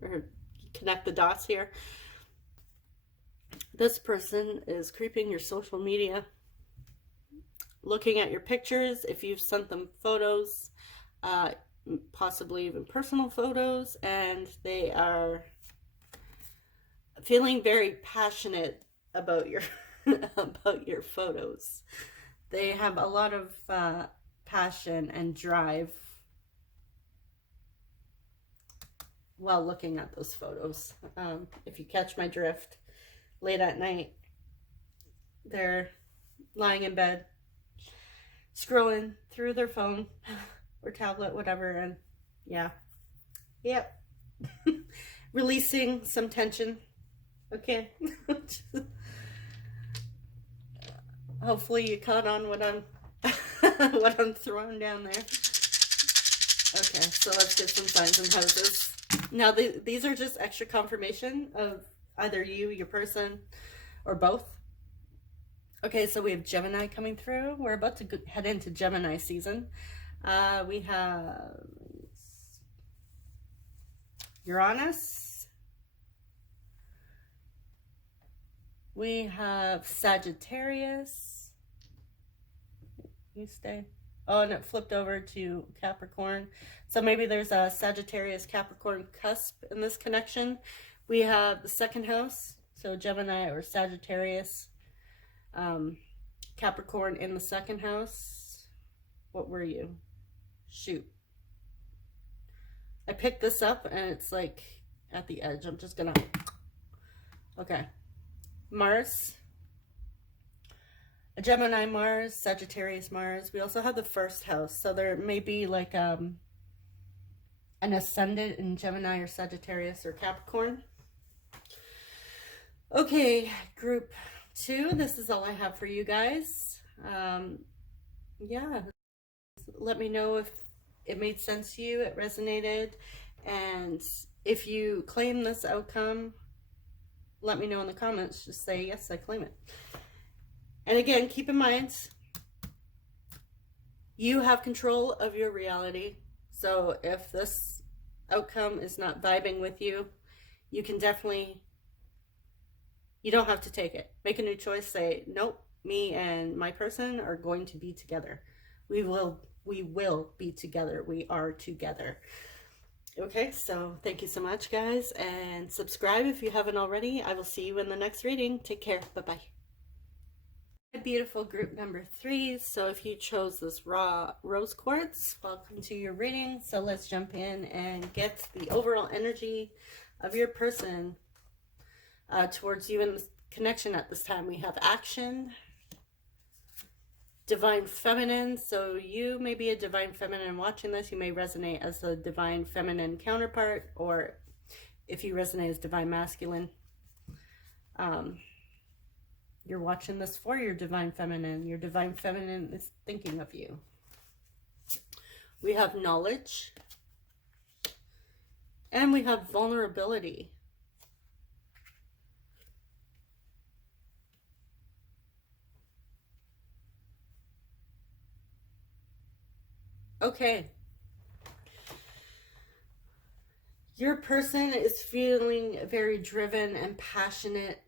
Or connect the dots here. This person is creeping your social media, looking at your pictures, if you've sent them photos, possibly even personal photos, and they are feeling very passionate about your about your photos. They have a lot of passion and drive while looking at those photos. If you catch my drift, late at night, they're lying in bed, scrolling through their phone or tablet, whatever, and yeah. Yep. Releasing some tension. Okay. Hopefully you caught on what I'm what I'm throwing down there. Okay, so let's get some signs and houses. Now, these are just extra confirmation of either you, your person, or both. Okay, so we have Gemini coming through. We're about to head into Gemini season. We have Uranus. We have Sagittarius. You stay. Oh, and it flipped over to Capricorn. So maybe there's a Sagittarius-Capricorn cusp in this connection. We have the second house, so Gemini or Sagittarius, Capricorn in the second house. What were you? Shoot. I picked this up and it's like at the edge. I'm just gonna... Okay. Mars. A Gemini Mars, Sagittarius Mars. We also have the first house. So there may be like an ascendant in Gemini or Sagittarius or Capricorn. Okay, group 2. This is all I have for you guys. Yeah. Let me know if it made sense to you, it resonated. And if you claim this outcome, let me know in the comments. Just say, yes, I claim it. And again, keep in mind, you have control of your reality. So if this outcome is not vibing with you, you can definitely, you don't have to take it. Make a new choice. Say, nope, me and my person are going to be together. We will be together. We are together. Okay, so thank you so much, guys, and subscribe if you haven't already. I will see you in the next reading. Take care. Bye-bye. Beautiful group number 3. So if you chose this raw rose quartz, welcome to your reading. So let's jump in and get the overall energy of your person towards you in this connection at this time. We have action, divine feminine. So you may be a divine feminine watching this. You may resonate as a divine feminine counterpart, or if you resonate as divine masculine, you're watching this for your divine feminine. Your divine feminine is thinking of you. We have knowledge, and we have vulnerability. Okay. Your person is feeling very driven and passionate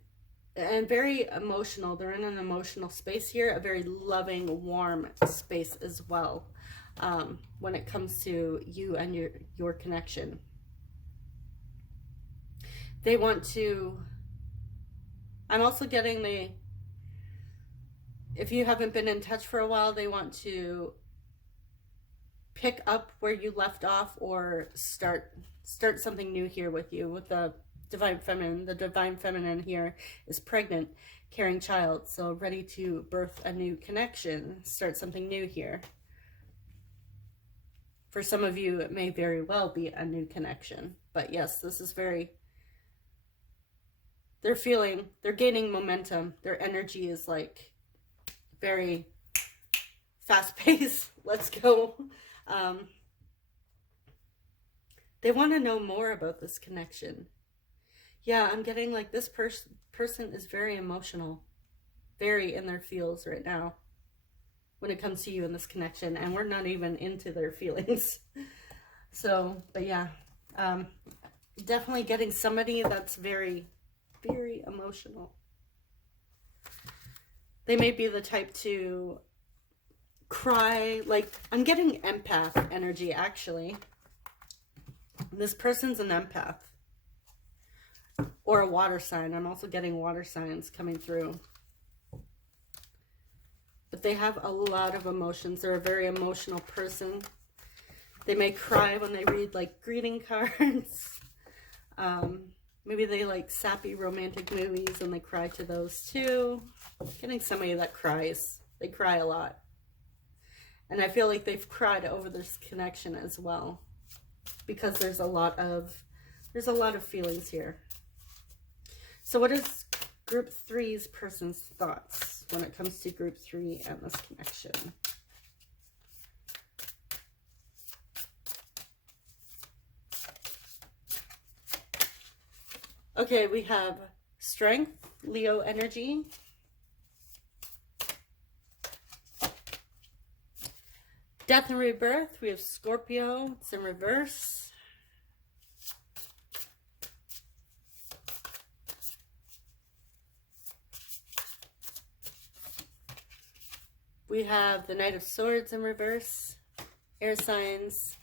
and very emotional. They're in an emotional space here, a very loving, warm space as well, when it comes to you and your connection. They want to, I'm also getting if you haven't been in touch for a while, they want to pick up where you left off, or start something new here with you, with the divine feminine. The divine feminine here is pregnant, carrying child, so ready to birth a new connection, start something new here. For some of you, it may very well be a new connection, but yes, this is very, they're gaining momentum. Their energy is like very fast paced. Let's go. They want to know more about this connection. Yeah, I'm getting like this person is very emotional, very in their feels right now when it comes to you in this connection, and we're not even into their feelings. So, but yeah, definitely getting somebody that's very, very emotional. They may be the type to cry, like, I'm getting empath energy actually. This person's an empath or a water sign. I'm also getting water signs coming through, but they have a lot of emotions. They're a very emotional person. They may cry when they read like greeting cards. Maybe they like sappy romantic movies and they cry to those too. Getting somebody that cries. They cry a lot. And I feel like they've cried over this connection as well, because there's a lot of feelings here. So what is group 3's person's thoughts when it comes to group 3 and this connection? Okay, we have strength, Leo energy. Death and rebirth, we have Scorpio, it's in reverse. We have the Knight of Swords in reverse. Air signs,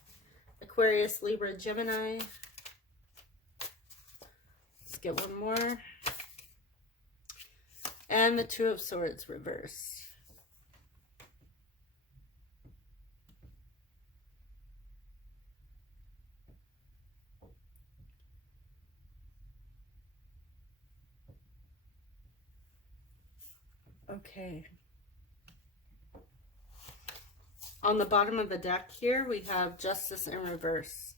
Aquarius, Libra, Gemini. Let's get one more. And the Two of Swords reverse. Okay. On the bottom of the deck here, we have Justice in reverse.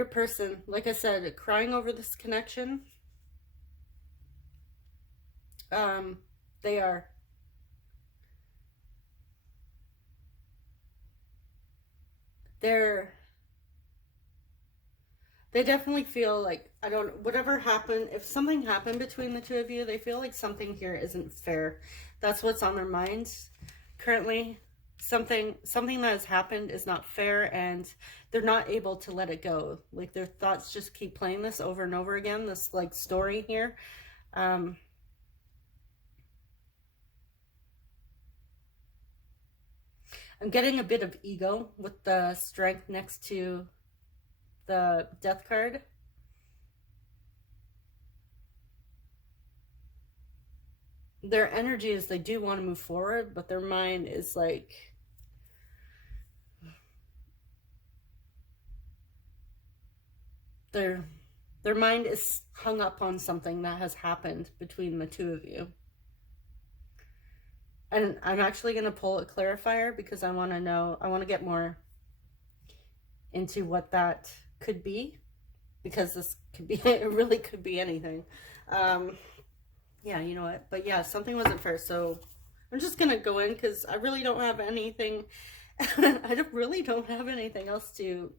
your person, like I said, crying over this connection. They are. They definitely feel like, I don't, whatever happened, if something happened between the two of you, they feel like something here isn't fair. That's what's on their minds currently. Something that has happened is not fair, and they're not able to let it go. Like, their thoughts just keep playing this over and over again, this like story here. I'm getting a bit of ego with the strength next to the death card. Their energy is they do want to move forward, but their mind is like, their mind is hung up on something that has happened between the two of you. And I'm actually going to pull a clarifier because I want to know, I want to get more into what that could be, because this could be, it really could be anything. Yeah, you know what? But yeah, something wasn't fair. So I'm just going to go in because I really don't have anything. I really don't have anything else to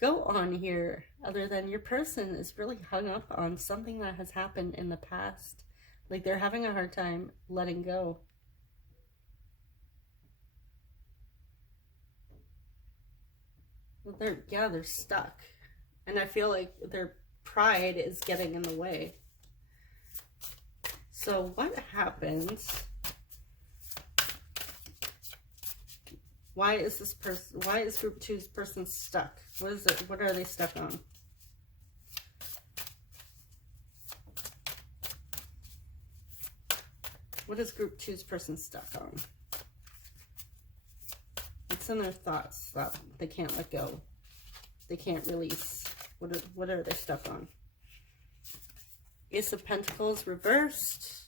go on here other than your person is really hung up on something that has happened in the past. Like, they're having a hard time letting go. They're stuck. And I feel like their pride is getting in the way. So what happens? Why is this person, why is group two's person stuck? What is it? What are they stuck on? What is group two's person stuck on? It's in their thoughts that they can't let go. They can't release. What are they stuck on? Ace of Pentacles reversed.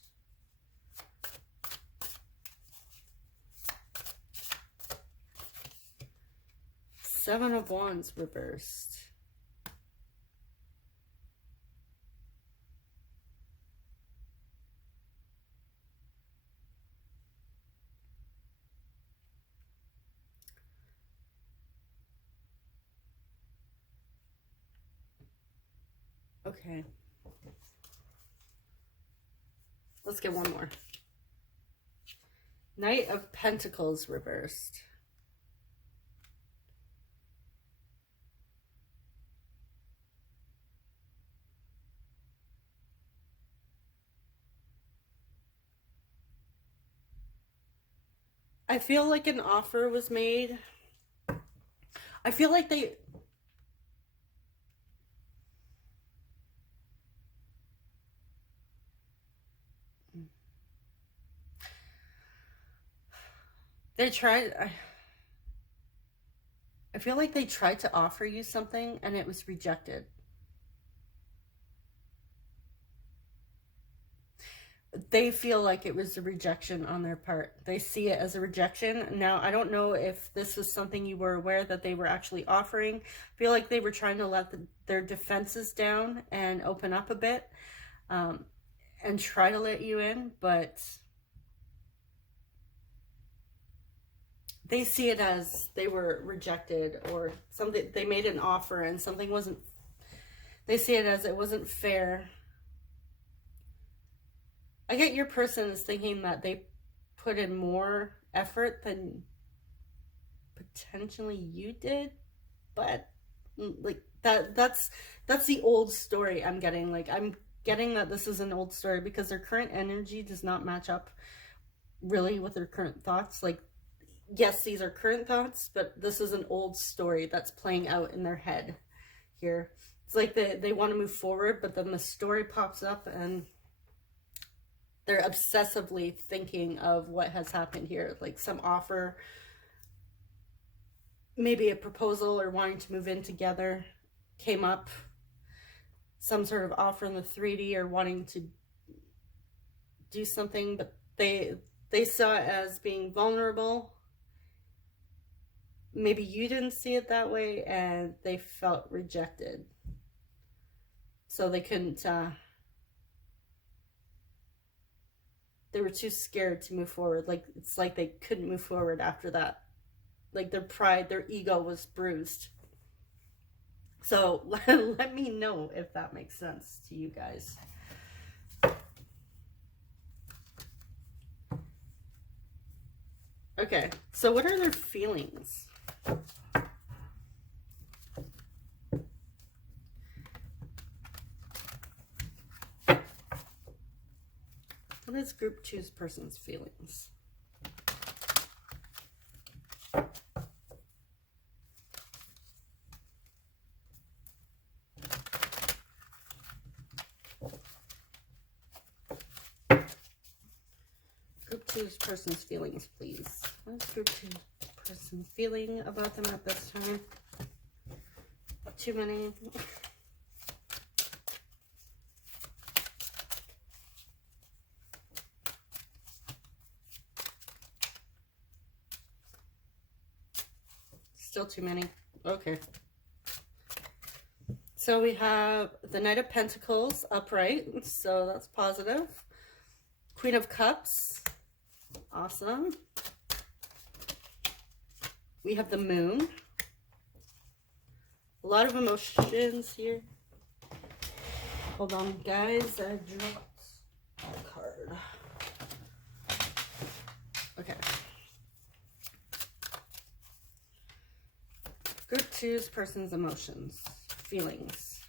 Seven of Wands reversed. Okay. Let's get one more. Knight of Pentacles reversed. I feel like an offer was made. I feel like they tried. I feel like they tried to offer you something and it was rejected. They feel like it was a rejection on their part. They see it as a rejection. Now, I don't know if this was something you were aware that they were actually offering. I feel like they were trying to let their defenses down and open up a bit, and try to let you in, but they see it as they were rejected, or something. They made an offer and something wasn't, they see it as it wasn't fair. I get your person is thinking that they put in more effort than potentially you did, but like that's the old story I'm getting. Like, I'm getting that this is an old story because their current energy does not match up really with their current thoughts. Like, yes, these are current thoughts, but this is an old story that's playing out in their head here. It's like they want to move forward, but then the story pops up and they're obsessively thinking of what has happened here. Like some offer, maybe a proposal or wanting to move in together came up. Some sort of offer in the 3D or wanting to do something, but they saw it as being vulnerable. maybe you didn't see it that way and they felt rejected. So they couldn't, they were too scared to move forward. Like, it's like they couldn't move forward after that. Like their pride, their ego was bruised. So let me know if that makes sense to you guys. Okay, so what are their feelings? What is group 2's person's feelings? Group 2's person's feelings, please. What is group 2 person feeling about them at this time? Too many. Still too many. Okay. So we have the Knight of Pentacles upright. So that's positive. Queen of Cups. Awesome. We have the Moon. A lot of emotions here. Hold on, guys. I dropped a card. Okay. Group 2's person's emotions, feelings.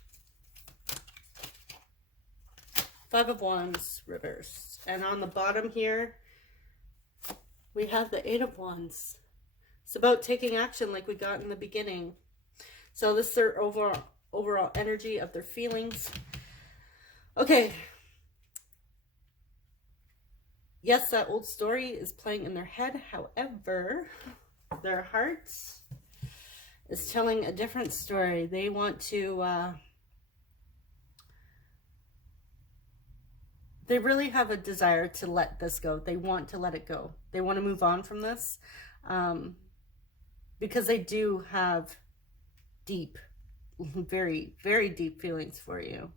5 of Wands reversed. And on the bottom here, we have the 8 of Wands. It's about taking action like we got in the beginning. So this is their overall energy of their feelings. Okay. Yes, that old story is playing in their head. However, their hearts is telling a different story. They want to, they really have a desire to let this go. They want to let it go. They want to move on from this, because they do have deep, very, very deep feelings for you.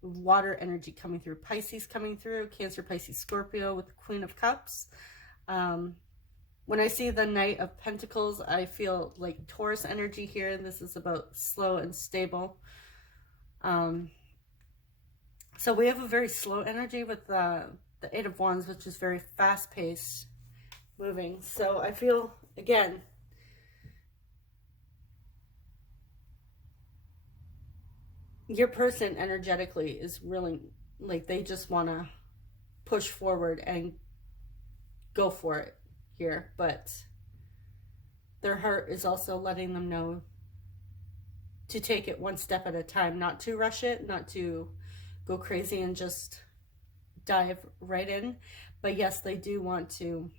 Water energy coming through, Pisces coming through, Cancer, Pisces, Scorpio with the Queen of Cups. When I see the Knight of Pentacles, I feel like Taurus energy here. This is about slow and stable. So we have a very slow energy with the 8 of Wands, which is very fast-paced, moving. So I feel, again, your person energetically is really, like, they just want to push forward and go for it here, but their heart is also letting them know to take it one step at a time, not to rush it, not to go crazy and just dive right in. But yes, they do want to,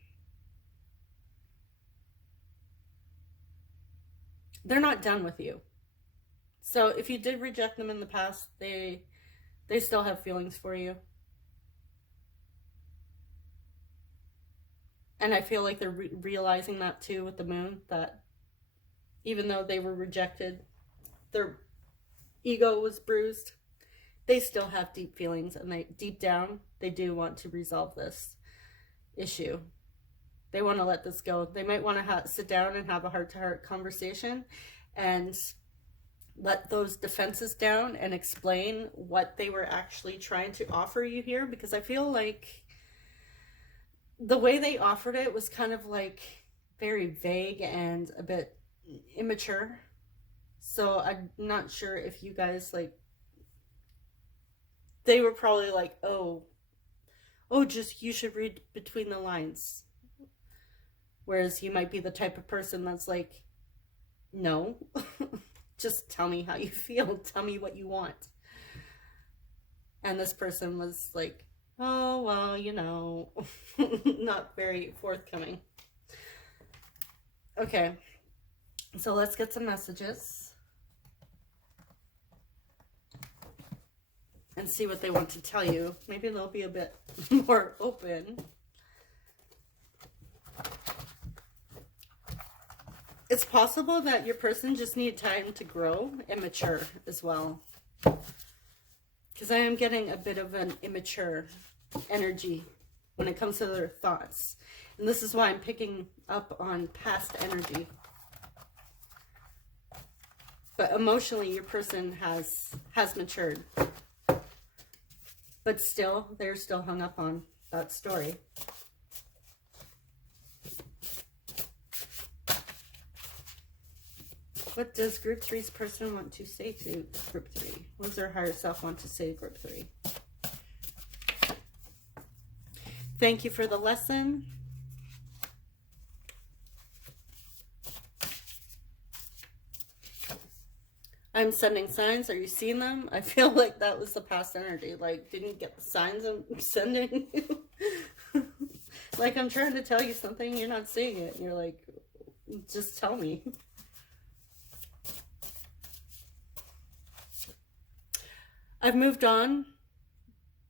they're not done with you. So if you did reject them in the past, they still have feelings for you. And I feel like they're realizing that too with the Moon, that even though they were rejected, their ego was bruised, they still have deep feelings, and they deep down, they do want to resolve this issue. They want to let this go. They might want to sit down and have a heart-to-heart conversation and let those defenses down and explain what they were actually trying to offer you here, because I feel like the way they offered it was kind of like very vague and a bit immature. So I'm not sure if you guys, like, they were probably like, oh, just, you should read between the lines. Whereas you might be the type of person that's like, no, just tell me how you feel. Tell me what you want. And this person was like, oh, well, you know, not very forthcoming. Okay, so let's get some messages and see what they want to tell you. Maybe they'll be a bit more open. It's possible that your person just needs time to grow and mature as well. Because I am getting a bit of an immature energy when it comes to their thoughts. And this is why I'm picking up on past energy. But emotionally, your person has matured. But still, they're still hung up on that story. What does Group 3's person want to say to Group 3? What does their higher self want to say to Group 3? Thank you for the lesson. I'm sending signs. Are you seeing them? I feel like that was the past energy. Like, didn't you get the signs I'm sending you? Like, I'm trying to tell you something, you're not seeing it. And you're like, just tell me. I've moved on,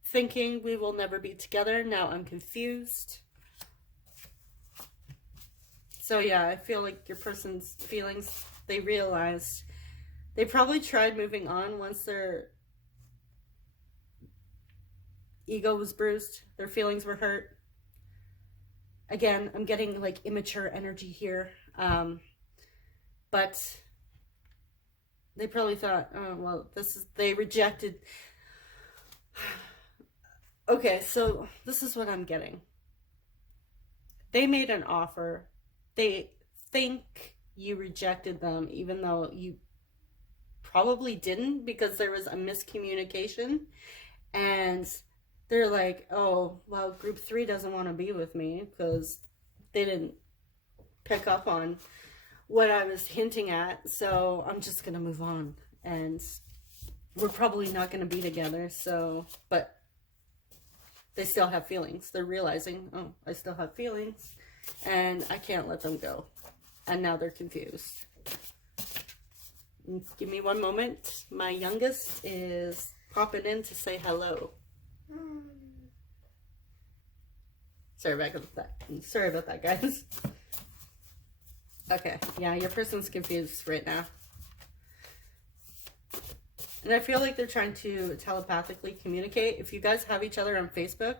thinking we will never be together. Now I'm confused. So yeah, I feel like your person's feelings, they realized they probably tried moving on once their ego was bruised, their feelings were hurt. Again, I'm getting like immature energy here. But they probably thought, oh, well, they rejected. Okay, so this is what I'm getting. They made an offer. They think you rejected them, even though you probably didn't, because there was a miscommunication. And they're like, oh, well, Group 3 doesn't want to be with me because they didn't pick up on what I was hinting at. So I'm just going to move on. And we're probably not going to be together. So, but they still have feelings. They're realizing, oh, I still have feelings and I can't let them go. And now they're confused. Give me one moment. My youngest is popping in to say hello. Sorry about that. Sorry about that, guys. Okay, yeah, your person's confused right now. And I feel like they're trying to telepathically communicate. If you guys have each other on Facebook,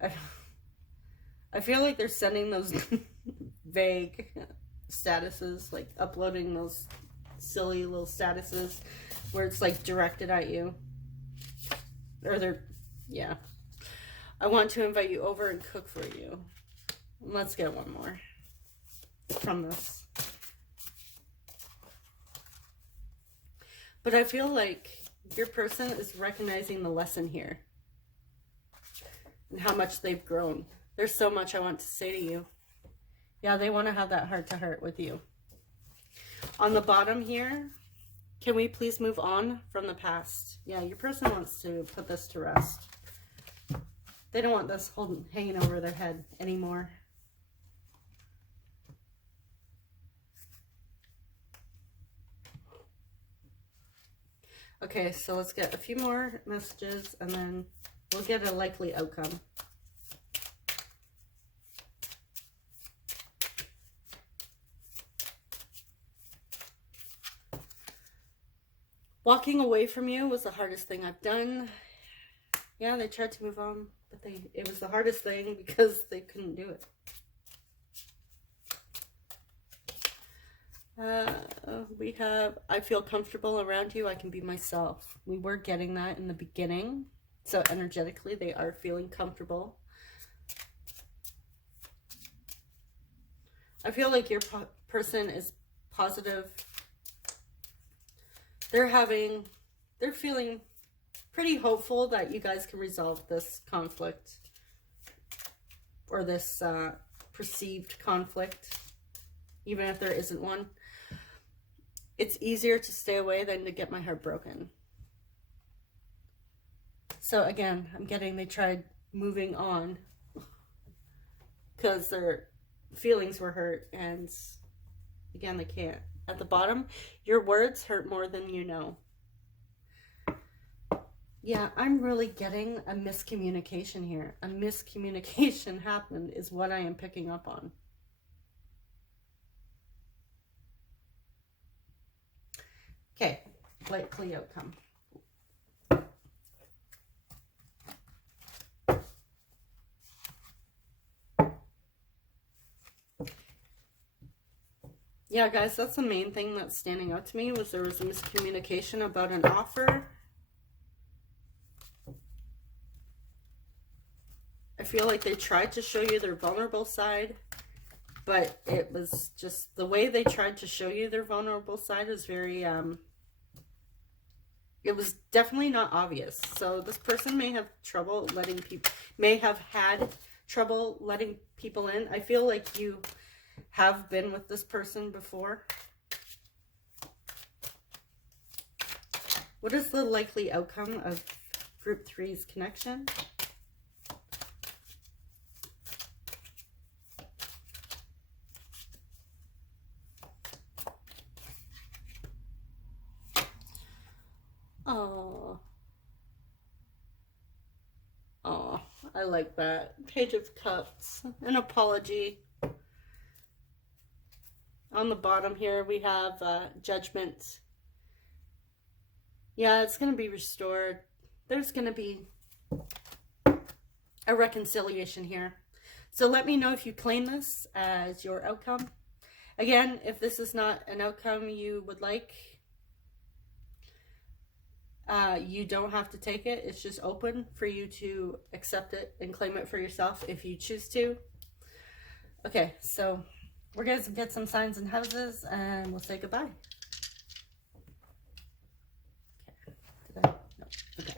I feel like they're sending those vague statuses, like uploading those silly little statuses where it's like directed at you. Or they're, yeah. I want to invite you over and cook for you. Let's get one more from this. But I feel like your person is recognizing the lesson here and how much they've grown. There's so much I want to say to you. Yeah, they want to have that heart-to-heart with you. On the bottom here, can we please move on from the past? Yeah, your person wants to put this to rest. They don't want this hanging over their head anymore. Okay, so let's get a few more messages and then we'll get a likely outcome. Walking away from you was the hardest thing I've done. Yeah, they tried to move on, but it was the hardest thing because they couldn't do it. We have, I feel comfortable around you. I can be myself. We were getting that in the beginning. So energetically, they are feeling comfortable. I feel like your person is positive. They're feeling pretty hopeful that you guys can resolve this conflict or this perceived conflict, even if there isn't one. It's easier to stay away than to get my heart broken. So again, I'm getting they tried moving on because their feelings were hurt, and again, they can't. At the bottom, your words hurt more than you know. Yeah, I'm really getting a miscommunication here. A miscommunication happened is what I am picking up on. Okay, likely outcome. Yeah, guys, that's the main thing that's standing out to me, was there was a miscommunication about an offer. I feel like they tried to show you their vulnerable side, but it was just the way they tried to show you their vulnerable side is very, it was definitely not obvious. So this person may have trouble letting people, may have had trouble letting people in. I feel like you have been with this person before. What is the likely outcome of group 3's connection? Oh, oh, I like that. Page of Cups, an apology. On the bottom here, we have Judgment. Yeah, it's going to be restored. There's going to be a reconciliation here. So let me know if you claim this as your outcome. Again, if this is not an outcome you would like, you don't have to take it. It's just open for you to accept it and claim it for yourself if you choose to. Okay, so we're going to get some signs and houses and we'll say goodbye. Okay. No. Okay.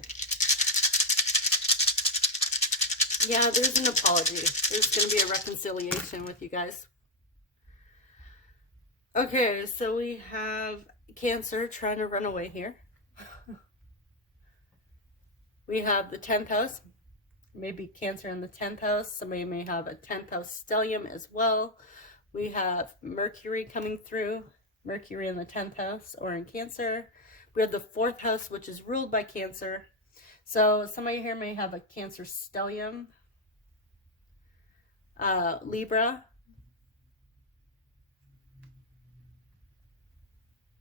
Yeah, there's an apology. There's going to be a reconciliation with you guys. Okay, so we have Cancer trying to run away here. We have the 10th house. Maybe Cancer in the 10th house. Somebody may have a 10th house stellium as well. We have Mercury coming through. Mercury in the 10th house or in Cancer. We have the 4th house, which is ruled by Cancer. So somebody here may have a Cancer stellium. Libra.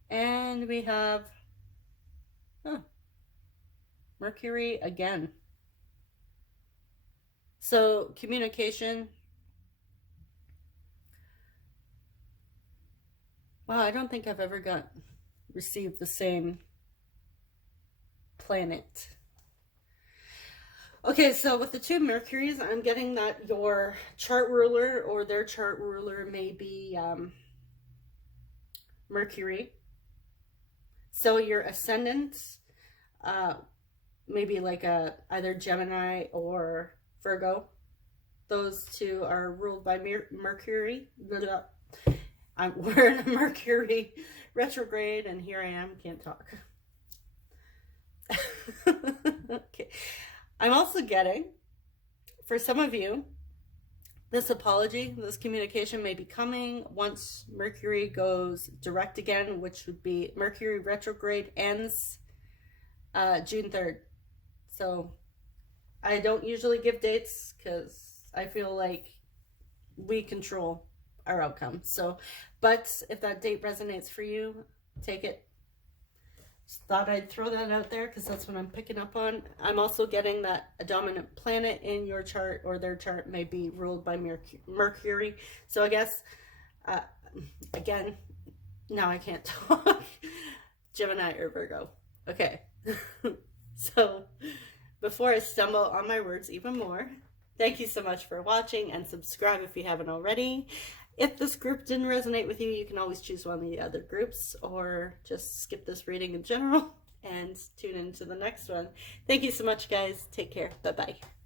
And we have Mercury again. So communication. Wow, I don't think I've ever received the same planet. Okay, so with the two Mercuries, I'm getting that your chart ruler or their chart ruler may be Mercury. So your ascendant, maybe like either Gemini or Virgo. Those two are ruled by Mercury. We're in a Mercury retrograde, and here I am, can't talk. Okay. I'm also getting, for some of you, this apology, this communication may be coming once Mercury goes direct again, which would be Mercury retrograde ends June 3rd. So I don't usually give dates because I feel like we control our outcome. So, but if that date resonates for you, take it. Just thought I'd throw that out there because that's what I'm picking up on. I'm also getting that a dominant planet in your chart or their chart may be ruled by Mercury. So I guess, again, now I can't talk. Gemini or Virgo. Okay. So before I stumble on my words even more, thank you so much for watching and subscribe if you haven't already. If this group didn't resonate with you, you can always choose one of the other groups or just skip this reading in general and tune into the next one. Thank you so much, guys. Take care. Bye-bye.